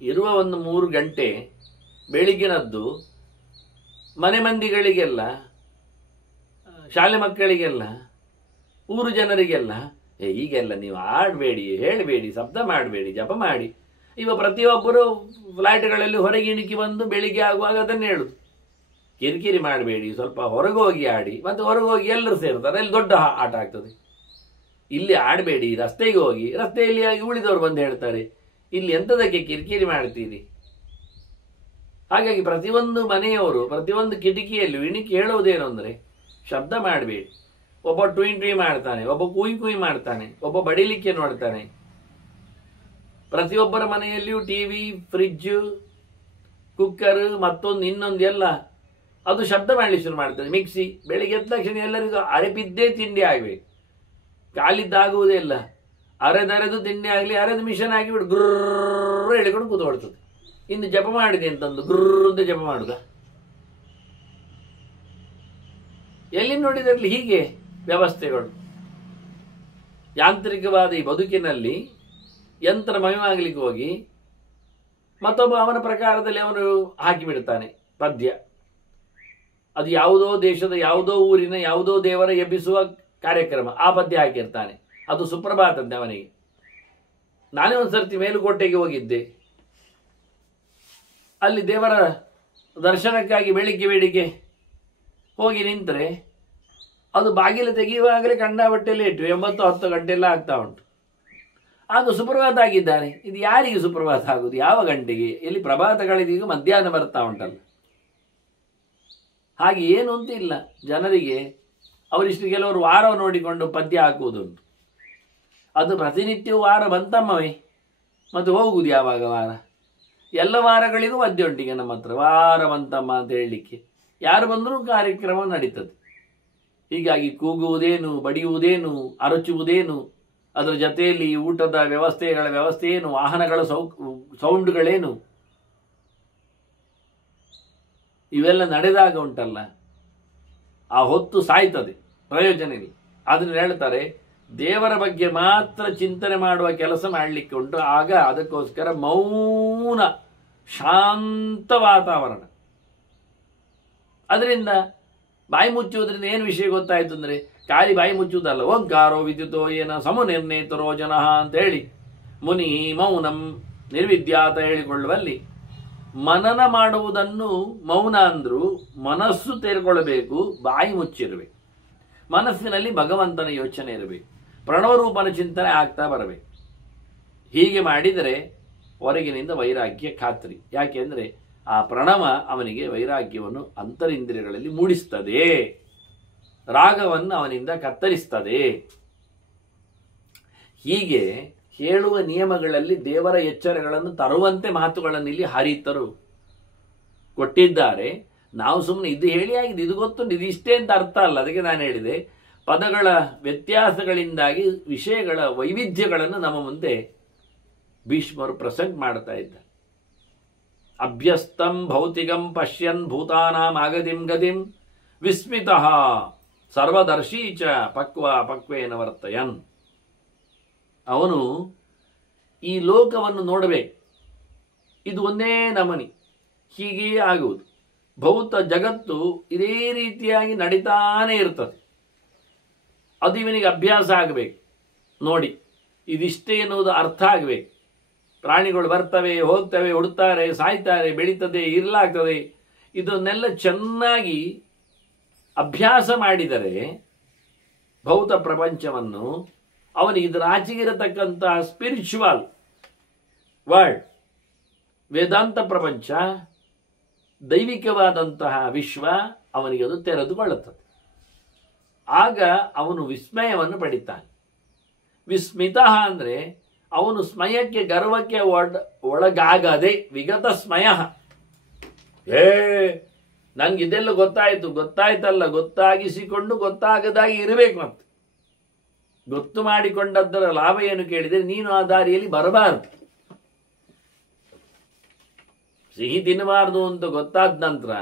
ಇರುವ ಒಂದು 3 ಗಂಟೆ ಬೆಳಿಗ್ಗಿನದ್ದು ಮನೆ ಮಂದಿಗಳಿಗೆಲ್ಲ, ಶಾಲೆ ಮಕ್ಕಳಿಗೆಲ್ಲ, ಊರು ಜನರಿಗೆಲ್ಲ, ಹೀಗೆಲ್ಲ ನೀವು ಆಡಬೇಡಿ, ಹೇಳಬೇಡಿ, ಶಬ್ದ ಮಾಡಬೇಡಿ, ಜಪ ಮಾಡಿ. ಇವ ಪ್ರತಿಯೊಬ್ಬರು ಫ್ಲಾಟ್ಗಳಲ್ಲಿ ಹೊರಗೆ ಇಣುಕಿ ಬಂದು ಬೆಳಿಗ್ಗೆ ಆಗುವಾಗ ಅದನ್ನು ಹೇಳುದು, ಕಿರಿಕಿರಿ ಮಾಡಬೇಡಿ, ಸ್ವಲ್ಪ ಹೊರಗೆ ಹೋಗಿ ಆಡಿ. ಮತ್ತು ಹೊರಗೆ ಹೋಗಿ ಎಲ್ಲರೂ ಸೇರ್ತಾರೆ, ಅಲ್ಲಿ ದೊಡ್ಡ ಆಟ ಆಗ್ತದೆ. ಇಲ್ಲಿ ಆಡಬೇಡಿ, ರಸ್ತೆಗೆ ಹೋಗಿ. ರಸ್ತೆಯಲ್ಲಿ ಉಳಿದವರು ಬಂದು ಹೇಳ್ತಾರೆ, ಇಲ್ಲಿ ಎಂಥದಕ್ಕೆ ಕಿರಿಕಿರಿ ಮಾಡ್ತೀರಿ, ಹಾಗಾಗಿ ಪ್ರತಿಯೊಂದು ಮನೆಯವರು ಪ್ರತಿಯೊಂದು ಕಿಟಕಿಯಲ್ಲೂ ಇಣಿಕೆ ಹೇಳುವುದೇನು ಅಂದರೆ ಶಬ್ದ ಮಾಡಬೇಡಿ. ಒಬ್ಬ ಟುಯ್ ಟುಯ್ ಮಾಡ್ತಾನೆ, ಒಬ್ಬ ಕುಯ್ ಕುಯ್ ಮಾಡ್ತಾನೆ, ಒಬ್ಬ ಬಡಿಲಿಕ್ಕೆ ನೋಡ್ತಾನೆ. ಪ್ರತಿಯೊಬ್ಬರ ಮನೆಯಲ್ಲಿಯೂ ಟಿವಿ, ಫ್ರಿಡ್ಜ್, ಕುಕ್ಕರ್, ಮತ್ತೊಂದು ಇನ್ನೊಂದು ಎಲ್ಲ ಅದು ಶಬ್ದ ಮಾಡಲಿಕ್ಕೆ ಶುರು ಮಾಡ್ತದೆ. ಮಿಕ್ಸಿ ಬೆಳಿಗ್ಗೆ ಎದ್ದ ತಕ್ಷಣ ಎಲ್ಲರಿಗೂ ಅರೆಪಿದ್ದೇ ತಿಂಡಿ ಆಗಬೇಕು, ಕಾಲಿದ್ದಾಗುವುದೇ ಇಲ್ಲ. ಅರೆದರೆದು ತಿಂಡಿ ಆಗಲಿ, ಅರೆದು ಮಿಷನ್ ಆಗಿಬಿಟ್ಟು ಗುರ್ರ ಹೇಳಿಕೊಂಡು ಕೂತ್ಕೊಳ್ತದೆ. ಇನ್ನು ಜಪ ಮಾಡಿದೆ ಅಂತಂದು ಗುರ್ರ ಅಂತ ಜಪ ಮಾಡುದ? ಎಲ್ಲಿ ನೋಡಿದ್ರಲ್ಲಿ ಹೀಗೆ ವ್ಯವಸ್ಥೆಗಳು. ಯಾಂತ್ರಿಕವಾದ ಈ ಬದುಕಿನಲ್ಲಿ ಯಂತ್ರಮಯವಾಗಲಿಕ್ಕೆ ಹೋಗಿ ಮತ್ತೊಬ್ಬ ಅವನ ಪ್ರಕಾರದಲ್ಲಿ ಅವನು ಹಾಕಿಬಿಡ್ತಾನೆ ಪದ್ಯ. ಅದು ಯಾವುದೋ ದೇಶದ ಯಾವುದೋ ಊರಿನ ಯಾವುದೋ ದೇವರ ಎಬ್ಬಿಸುವ ಕಾರ್ಯಕ್ರಮ, ಆ ಪದ್ಯ ಹಾಕಿರ್ತಾನೆ. ಅದು ಸುಪ್ರಭಾತಂತೆ ಅವನಿಗೆ. ನಾನೇ ಒಂದು ಸರ್ತಿ ಮೇಲುಕೋಟೆಗೆ ಹೋಗಿದ್ದೆ. ಅಲ್ಲಿ ದೇವರ ದರ್ಶನಕ್ಕಾಗಿ ಬೆಳಿಗ್ಗೆ ಹೋಗಿ ನಿಂತರೆ ಅದು ಬಾಗಿಲು ತೆಗೆಯುವಾಗಲೇ ಕಂಡಾಬಟ್ಟೆ ಲೇಟು, 9-10 ಗಂಟೆ ಎಲ್ಲ ಆಗ್ತಾ ಉಂಟು. ಆಗ ಸುಪ್ರಭಾತ ಆಗಿದ್ದಾನೆ. ಇದು ಯಾರಿಗೆ ಸುಪ್ರಭಾತ ಆಗುದು? ಯಾವ ಗಂಟೆಗೆ? ಎಲ್ಲಿ ಪ್ರಭಾತಗಳಿದೀಗ ಮಧ್ಯಾಹ್ನ ಬರ್ತಾ ಉಂಟಲ್ಲ. ಹಾಗೆ ಏನು ಅಂತ ಇಲ್ಲ ಜನರಿಗೆ. ಅವರಿಷ್ಟು ಕೆಲವರು ವಾರ ನೋಡಿಕೊಂಡು ಪದ್ಯ ಹಾಕುವುದುಂಟು. ಅದು ಪ್ರತಿನಿತ್ಯವೂ ವಾರ ಬಂತಮ್ಮವೇ, ಮತ್ತು ಹೋಗುವುದು ಯಾವಾಗ ವಾರ? ಎಲ್ಲ ವಾರಗಳಿಗೂ ಪದ್ಯ ಉಂಟಿಗೆ ನಮ್ಮ ಹತ್ರ. ವಾರ ಬಂತಮ್ಮ ಅಂತ ಹೇಳಲಿಕ್ಕೆ ಯಾರು ಬಂದರೂ ಕಾರ್ಯಕ್ರಮ ನಡೀತದೆ. ಹೀಗಾಗಿ ಕೂಗುವುದೇನು, ಬಡಿಯುವುದೇನು, ಅರಚುವುದೇನು, ಅದರ ಜೊತೆಯಲ್ಲಿ ಊಟದ ವ್ಯವಸ್ಥೆ ಏನು, ವಾಹನಗಳ ಸೌಂಡ್ಗಳೇನು, ಇವೆಲ್ಲ ನಡೆದಾಗ ಉಂಟಲ್ಲ ಆ ಹೊತ್ತು ಸಾಯ್ತದೆ, ಪ್ರಯೋಜನ ಇಲ್ಲ. ಅದನ್ನು ಹೇಳ್ತಾರೆ ದೇವರ ಬಗ್ಗೆ ಮಾತ್ರ ಚಿಂತನೆ ಮಾಡುವ ಕೆಲಸ ಮಾಡಲಿಕ್ಕೆ ಉಂಟು. ಆಗ ಅದಕ್ಕೋಸ್ಕರ ಮೌನ ಶಾಂತ ವಾತಾವರಣ. ಅದರಿಂದ ಬಾಯಿ ಮುಚ್ಚುವುದರಿಂದ ಏನು ವಿಷಯ ಗೊತ್ತಾಯ್ತು ಅಂದರೆ, ಖಾಲಿ ಬಾಯಿ ಮುಚ್ಚುವುದಲ್ಲ. ಓಂಕಾರೋ ವಿದ್ಯುತೋ ಏನ ಸಮುನಿರ್ಣೇತರೋ ಜನಃ ಅಂತ ಹೇಳಿ ಮುನಿ ಮೌನಂ ನಿರ್ವಿದ್ಯಾತ ಹೇಳಿಕೊಳ್ಳುವಲ್ಲಿ ಮನನ ಮಾಡುವುದನ್ನು ಮೌನ ಅಂದ್ರು. ಮನಸ್ಸು ತೆರೆಕೊಳ್ಳಬೇಕು, ಬಾಯಿ ಮುಚ್ಚಿರಬೇಕು. ಮನಸ್ಸಿನಲ್ಲಿ ಭಗವಂತನ ಯೋಚನೆ ಇರಬೇಕು, ಪ್ರಣವರೂಪನ ಚಿಂತನೆ ಆಗ್ತಾ ಬರಬೇಕು. ಹೀಗೆ ಮಾಡಿದರೆ ಹೊರಗಿನಿಂದ ವೈರಾಗ್ಯ ಖಾತ್ರಿ. ಯಾಕೆಂದರೆ ಆ ಪ್ರಣವ ಅವನಿಗೆ ವೈರಾಗ್ಯವನ್ನು ಅಂತರಿಂದ್ರಿಯಗಳಲ್ಲಿ ಮೂಡಿಸ್ತದೆ, ರಾಗವನ್ನು ಅವನಿಂದ ಕತ್ತರಿಸ್ತದೆ. ಹೀಗೆ ಹೇಳುವ ನಿಯಮಗಳಲ್ಲಿ ದೇವರ ಎಚ್ಚರಗಳನ್ನು ತರುವಂತೆ ಮಾತುಗಳನ್ನು ಇಲ್ಲಿ ಹರಿತರು ಕೊಟ್ಟಿದ್ದಾರೆ. ನಾವು ಸುಮ್ಮನೆ ಇದು ಹೇಳಿ ಆಗಿದೆ, ಇದು ಗೊತ್ತುಂಟು, ಇದು ಇಷ್ಟೇ ಅಂತ ಅರ್ಥ ಅಲ್ಲ. ಅದಕ್ಕೆ ನಾನು ಹೇಳಿದೆ, ಪದಗಳ ವ್ಯತ್ಯಾಸಗಳಿಂದಾಗಿ ವಿಷಯಗಳ ವೈವಿಧ್ಯಗಳನ್ನು ನಮ್ಮ ಮುಂದೆ ಭೀಷ್ಮರು ಪ್ರೆಸೆಂಟ್ ಮಾಡ್ತಾ ಇದ್ದಾರೆ. ಅಭ್ಯಸ್ತಂ ಭೌತಿಕಂ ಪಶ್ಯನ್ ಭೂತಾನಾಂ ಆಗದಿಂ ಗದಿಂ ವಿಸ್ಮಿತಃ ಸರ್ವದರ್ಶೀ ಚ ಪಕ್ವೇನ ವರ್ತಯನ್. ಅವನು ಈ ಲೋಕವನ್ನು ನೋಡಬೇಕು, ಇದು ಒಂದೇ ನಮನಿ, ಹೀಗೇ ಆಗುವುದು. ಭೌತ ಜಗತ್ತು ಇದೇ ರೀತಿಯಾಗಿ ನಡೀತಾನೆ ಇರ್ತದೆ. ಅದು ಇವನಿಗೆ ಅಭ್ಯಾಸ ಆಗಬೇಕು. ನೋಡಿ, ಇದಿಷ್ಟೇ ಎನ್ನುವುದು ಅರ್ಥ ಆಗಬೇಕು. ಪ್ರಾಣಿಗಳು ಬರ್ತವೆ, ಹೋಗ್ತವೆ, ಉಡ್ತಾರೆ, ಸಾಯ್ತಾರೆ, ಬೆಳೀತದೆ, ಇರ್ಲಾಗ್ತದೆ. ಇದನ್ನೆಲ್ಲ ಚೆನ್ನಾಗಿ ಅಭ್ಯಾಸ ಮಾಡಿದರೆ ಭೌತ ಪ್ರಪಂಚವನ್ನು ಅವನಿಗೆ ಇದರ ಆಚೆಗಿರತಕ್ಕಂತಹ ಸ್ಪಿರಿಚುವಲ್ ವರ್ಲ್ಡ್, ವೇದಾಂತ ಪ್ರಪಂಚ, ದೈವಿಕವಾದಂತಹ ವಿಶ್ವ ಅವನಿಗೆ ಅದು ತೆರೆದುಕೊಳ್ಳುತ್ತದೆ. ಆಗ ಅವನು ವಿಸ್ಮಯವನ್ನು ಪಡಿತಾನೆ. ವಿಸ್ಮಿತ ಅಂದರೆ ಅವನು ಸ್ಮಯಕ್ಕೆ, ಗರ್ವಕ್ಕೆ ಒಳಗಾಗದೆ ವಿಗತ ಸ್ಮಯ. ನಂಗೆ ಇದೆಲ್ಲ ಗೊತ್ತಾಯ್ತಲ್ಲ, ಗೊತ್ತಾಗಿಸಿಕೊಂಡು ಗೊತ್ತಾಗದಾಗಿ ಇರಬೇಕು. ಮತ್ತೆ ಗೊತ್ತು ಮಾಡಿಕೊಂಡದ್ದರ ಲಾಭ ಏನು ಕೇಳಿದರೆ, ನೀನು ಆ ದಾರಿಯಲ್ಲಿ ಬರಬಾರದು. ಸಿಹಿ ತಿನ್ನಬಾರದು ಅಂತ ಗೊತ್ತಾದ ನಂತರ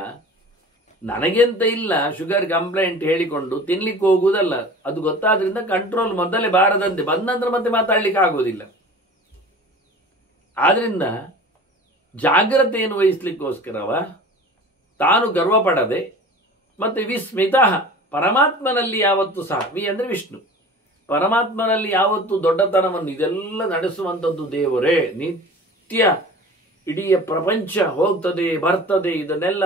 ನನಗೆಂತ ಇಲ್ಲ ಶುಗರ್ ಕಂಪ್ಲೇಂಟ್ ಹೇಳಿಕೊಂಡು ತಿನ್ಲಿಕ್ಕೆ ಹೋಗುವುದಲ್ಲ. ಅದು ಗೊತ್ತಾದ್ರಿಂದ ಕಂಟ್ರೋಲ್ ಮೊದಲೇ ಬಾರದಂತೆ, ಬಂದ ನಂತರ ಮತ್ತೆ ಮಾತಾಡ್ಲಿಕ್ಕೆ ಆಗುವುದಿಲ್ಲ. ಆದ್ರಿಂದ ಜಾಗ್ರತೆಯನ್ನು ವಹಿಸ್ಲಿಕ್ಕೋಸ್ಕರವ ತಾನು ಗರ್ವ ಪಡದೆ ಮತ್ತೆ ವಿಸ್ಮಿತ ಪರಮಾತ್ಮನಲ್ಲಿ ಯಾವತ್ತು ಸಹ, ವಿ ಅಂದ್ರೆ ವಿಷ್ಣು, ಪರಮಾತ್ಮನಲ್ಲಿ ಯಾವತ್ತು ದೊಡ್ಡತನವನ್ನು ಇದೆಲ್ಲ ನಡೆಸುವಂಥದ್ದು ದೇವರೇ. ನಿತ್ಯ ಇಡೀ ಪ್ರಪಂಚ ಹೋಗ್ತದೆ ಬರ್ತದೆ, ಇದನ್ನೆಲ್ಲ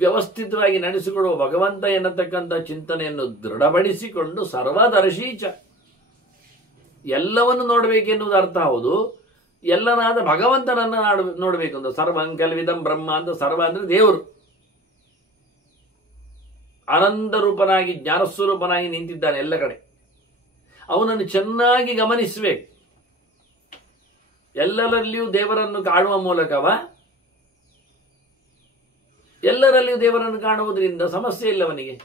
ವ್ಯವಸ್ಥಿತವಾಗಿ ನಡೆಸಿಕೊಡುವ ಭಗವಂತ ಎನ್ನತಕ್ಕಂಥ ಚಿಂತನೆಯನ್ನು ದೃಢಪಡಿಸಿಕೊಂಡು ಸರ್ವದರ್ಶೀಚ, ಎಲ್ಲವನ್ನು ನೋಡಬೇಕೆನ್ನುವುದು ಅರ್ಥ ಹೌದು. ಎಲ್ಲನಾದ ಭಗವಂತನನ್ನ ನೋಡಬೇಕು ಅಂತ. ಸರ್ವಂಕಲ್ವಿದಂ ಬ್ರಹ್ಮ ಅಂತ. ಸರ್ವ ಅಂದ್ರೆ ದೇವರು ಆನಂದ ರೂಪನಾಗಿ ಜ್ಞಾನಸ್ವರೂಪನಾಗಿ ನಿಂತಿದ್ದಾನೆ ಎಲ್ಲ ಕಡೆ. ಅವನನ್ನು ಚೆನ್ನಾಗಿ ಗಮನಿಸಬೇಕು. ಎಲ್ಲರಲ್ಲಿಯೂ ದೇವರನ್ನು ಕಾಣುವ ಮೂಲಕವ ಎಲ್ಲರಲ್ಲಿಯೂ ದೇವರನ್ನು ಕಾಣುವುದರಿಂದ ಸಮಸ್ಯೆ ಇಲ್ಲ ಅವನಿಗೆ.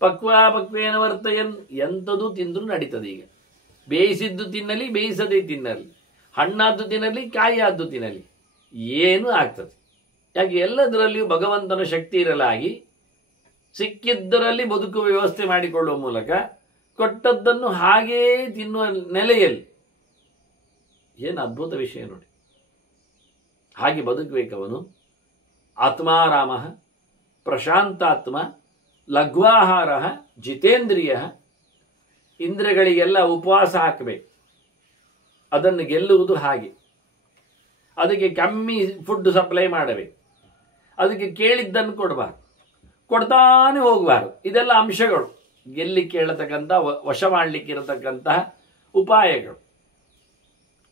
ಪಕ್ವೇನ ವರ್ತಯನ್, ಎಂಥದ್ದು ತಿಂದರೂ ನಡೀತದೆ. ಈಗ ಬೇಯಿಸಿದ್ದು ತಿನ್ನಲಿ, ಬೇಯಿಸದೇ ತಿನ್ನಲಿ, ಹಣ್ಣಾದ್ದು ತಿನ್ನಲಿ, ಕಾಯಿಯಾದ್ದು ತಿನ್ನಲಿ, ಏನೂ ಆಗ್ತದೆ. ಯಾಕೆ? ಎಲ್ಲದರಲ್ಲಿಯೂ ಭಗವಂತನ ಶಕ್ತಿ ಇರಲಾಗಿ ಸಿಕ್ಕಿದ್ದರಲ್ಲಿ ಬದುಕುವ ವ್ಯವಸ್ಥೆ ಮಾಡಿಕೊಳ್ಳುವ ಮೂಲಕ ಕೊಟ್ಟದ್ದನ್ನು ಹಾಗೇ ತಿನ್ನುವ ನೆಲೆಯಲ್ಲಿ. ಏನು ಅದ್ಭುತ ವಿಷಯ ನೋಡಿ. ಹಾಗೆ ಬದುಕಬೇಕವನು. ಆತ್ಮಾರಾಮ ಪ್ರಶಾಂತಾತ್ಮ ಲಘ್ವಾಹಾರ ಜಿತೇಂದ್ರಿಯ. ಇಂದ್ರಿಯಗಳಿಗೆಲ್ಲ ಉಪವಾಸ ಹಾಕಬೇಕು. ಅದನ್ನು ಗೆಲ್ಲುವುದು ಹಾಗೆ. ಅದಕ್ಕೆ ಕಮ್ಮಿ ಫುಡ್ ಸಪ್ಲೈ ಮಾಡಬೇಕು. ಅದಕ್ಕೆ ಕೇಳಿದ್ದನ್ನು ಕೊಡಬಾರ್ದು, ಕೊಡ್ತಾನೆ ಹೋಗಬಾರ್ದು. ಇದೆಲ್ಲ ಅಂಶಗಳು ಗೆಲ್ಲಿಕ್ಕೆ ಹೇಳತಕ್ಕಂಥ, ವಶ ಮಾಡಲಿಕ್ಕೆ ಇರತಕ್ಕಂತಹ ಉಪಾಯಗಳು.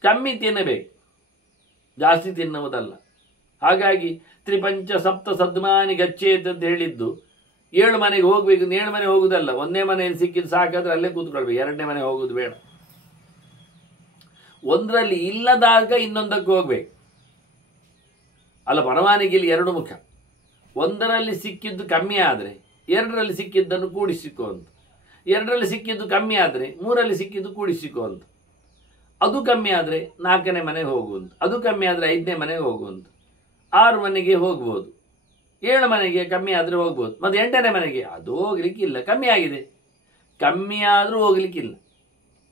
ಕಮ್ಮಿ ತಿನ್ನಬೇಕು, ಜಾಸ್ತಿ ತಿನ್ನುವುದಲ್ಲ. ಹಾಗಾಗಿ ತ್ರಿಪಂಚ ಸಪ್ತ ಸದ್ಮಾನಿ ಗಚ್ಚೇತ್ ಅಂತ ಹೇಳಿದ್ದು 7 ಮನೆಗೆ ಹೋಗ್ಬೇಕು. 7 ಮನೆ ಹೋಗುದಲ್ಲ, ಒಂದೇ ಮನೆಯಲ್ಲಿ ಸಿಕ್ಕಿದ್ದು ಸಾಕಾದ್ರೆ ಅಲ್ಲೇ ಕೂತ್ಕೊಳ್ಬೇಕು. 2ನೇ ಮನೆ ಹೋಗುದು ಬೇಡ. ಒಂದರಲ್ಲಿ ಇಲ್ಲದಾಗ ಇನ್ನೊಂದಕ್ಕೆ ಹೋಗ್ಬೇಕು. ಅಲ್ಲ, ಪರವಾನಗಿಯಲ್ಲಿ 2 ಮುಖ. ಒಂದರಲ್ಲಿ ಸಿಕ್ಕಿದ್ದು ಕಮ್ಮಿ ಆದರೆ 2ರಲ್ಲಿ ಸಿಕ್ಕಿದ್ದನ್ನು ಕೂಡಿಸಿಕೋ ಅಂತ. 2ರಲ್ಲಿ ಸಿಕ್ಕಿದ್ದು ಕಮ್ಮಿ ಆದರೆ 3ರಲ್ಲಿ ಸಿಕ್ಕಿದ್ದು ಕೂಡಿಸಿಕೋ ಅಂತ. ಅದು ಕಮ್ಮಿ ಆದರೆ 4ನೇ ಮನೆಗೆ ಹೋಗುವಂತ. ಅದು ಕಮ್ಮಿ ಆದರೆ 5ನೇ ಮನೆಗೆ ಹೋಗುವಂತ. 6 ಮನೆಗೆ ಹೋಗ್ಬೋದು. 7 ಮನೆಗೆ ಕಮ್ಮಿ ಆದರೆ ಹೋಗ್ಬೋದು. ಮತ್ತೆ 8ನೇ ಮನೆಗೆ ಅದು ಹೋಗ್ಲಿಕ್ಕಿಲ್ಲ, ಕಮ್ಮಿ ಆಗಿದೆ. ಕಮ್ಮಿ ಆದರೂ ಹೋಗ್ಲಿಕ್ಕಿಲ್ಲ.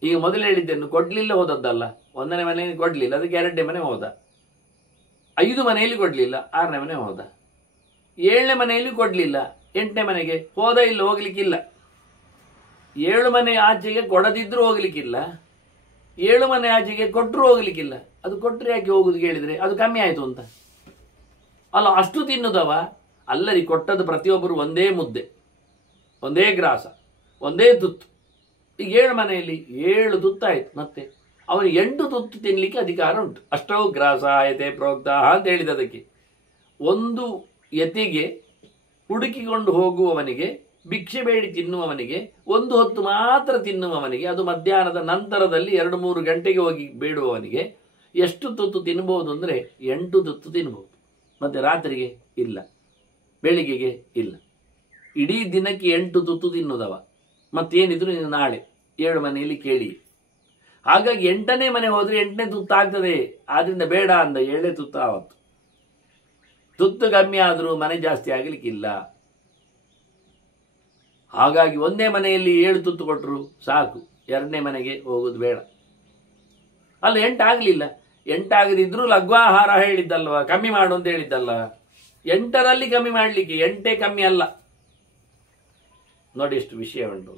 ಈಗ ಮೊದಲು ಹೇಳಿದ್ದನ್ನು ಕೊಡ್ಲಿಲ್ಲ ಹೋದದ್ದಲ್ಲ. 1ನೇ ಮನೆಯಲ್ಲಿ ಕೊಡ್ಲಿಲ್ಲ, ಅದಕ್ಕೆ 2ನೇ ಮನೆ ಹೋದ. 5 ಮನೆಯಲ್ಲಿ ಕೊಡ್ಲಿಲ್ಲ, 6ನೇ ಮನೆ ಹೋದ. 7ನೇ ಮನೆಯಲ್ಲಿ ಕೊಡ್ಲಿಲ್ಲ, 8ನೇ ಮನೆಗೆ ಹೋದ. ಇಲ್ಲ, ಹೋಗ್ಲಿಕ್ಕಿಲ್ಲ. 7 ಮನೆ ಆಚೆಗೆ ಕೊಡದಿದ್ರೂ ಹೋಗ್ಲಿಕ್ಕಿಲ್ಲ, 7 ಮನೆ ಆಚೆಗೆ ಕೊಟ್ಟರು ಹೋಗ್ಲಿಕ್ಕಿಲ್ಲ. ಅದು ಕೊಟ್ಟರೆ ಯಾಕೆ ಹೋಗುದು ಕೇಳಿದ್ರೆ ಅದು ಕಮ್ಮಿ ಆಯ್ತು ಅಂತ ಅಲ್ಲ. ಅಷ್ಟು ತಿನ್ನುದವ ಅಲ್ಲರಿ. ಕೊಟ್ಟದ್ದು ಪ್ರತಿಯೊಬ್ಬರು ಒಂದೇ ಮುದ್ದೆ, ಒಂದೇ ಗ್ರಾಸ, ಒಂದೇ ತುತ್ತು. ಈಗ 7 ಮನೆಯಲ್ಲಿ 7 ತುತ್ತಾಯ್ತು. ಮತ್ತೆ ಅವನು 8 ತುತ್ತು ತಿನ್ಲಿಕ್ಕೆ ಅಧಿಕಾರ ಉಂಟು. ಅಷ್ಟೋ ಗ್ರಾಸ ಯತೆ ಪ್ರೋಕ್ತ ಅಂತ ಹೇಳಿದದಕ್ಕೆ. ಒಂದು ಯತಿಗೆ ಹುಡುಕಿಕೊಂಡು ಹೋಗುವವನಿಗೆ, ಭಿಕ್ಷೆ ಬೇಡಿ ತಿನ್ನುವವನಿಗೆ, 1 ಹೊತ್ತು ಮಾತ್ರ ತಿನ್ನುವವನಿಗೆ, ಅದು ಮಧ್ಯಾಹ್ನದ ನಂತರದಲ್ಲಿ 2-3 ಗಂಟೆಗೆ ಹೋಗಿ ಬೇಡುವವನಿಗೆ ಎಷ್ಟು ತುತ್ತು ತಿನ್ಬಹುದು ಅಂದರೆ 8 ತುತ್ತು ತಿನ್ಬಹುದು. ಮತ್ತೆ ರಾತ್ರಿಗೆ ಇಲ್ಲ, ಬೆಳಿಗ್ಗೆಗೆ ಇಲ್ಲ. ಇಡೀ ದಿನಕ್ಕೆ 8 ತುತ್ತು ತಿನ್ನುವುದವ. ಮತ್ತೇನಿದ್ರು ನೀನು ನಾಳೆ 7 ಮನೆಯಲ್ಲಿ ಕೇಳಿ. ಹಾಗಾಗಿ 8ನೇ ಮನೆ ಹೋದ್ರೆ 8ನೇ ತುತ್ತು ಆಗ್ತದೆ. ಆದ್ರಿಂದ ಬೇಡ ಅಂದ 7ನೇ ತುತ್ತು ಆವತ್ತು. ತುತ್ತು ಕಮ್ಮಿ ಆದರೂ ಮನೆ ಜಾಸ್ತಿ ಆಗಲಿಕ್ಕಿಲ್ಲ. ಹಾಗಾಗಿ 1ನೇ ಮನೆಯಲ್ಲಿ 7 ತುತ್ತು ಕೊಟ್ಟರು ಸಾಕು, 2ನೇ ಮನೆಗೆ ಹೋಗುದು ಬೇಡ. ಅಲ್ಲ, 8 ಆಗಲಿಲ್ಲ. 8 ಆಗದಿದ್ರು ಲಘ್ವಾಹಾರ ಹೇಳಿದ್ದಲ್ವ, ಕಮ್ಮಿ ಮಾಡು ಅಂತ ಹೇಳಿದ್ದಲ್ಲ. 8ರಲ್ಲಿ ಕಮ್ಮಿ ಮಾಡಲಿಕ್ಕೆ 8 ಕಮ್ಮಿ ಅಲ್ಲ. ನೋಡಿ ಎಷ್ಟು ವಿಷಯ ಉಂಟು.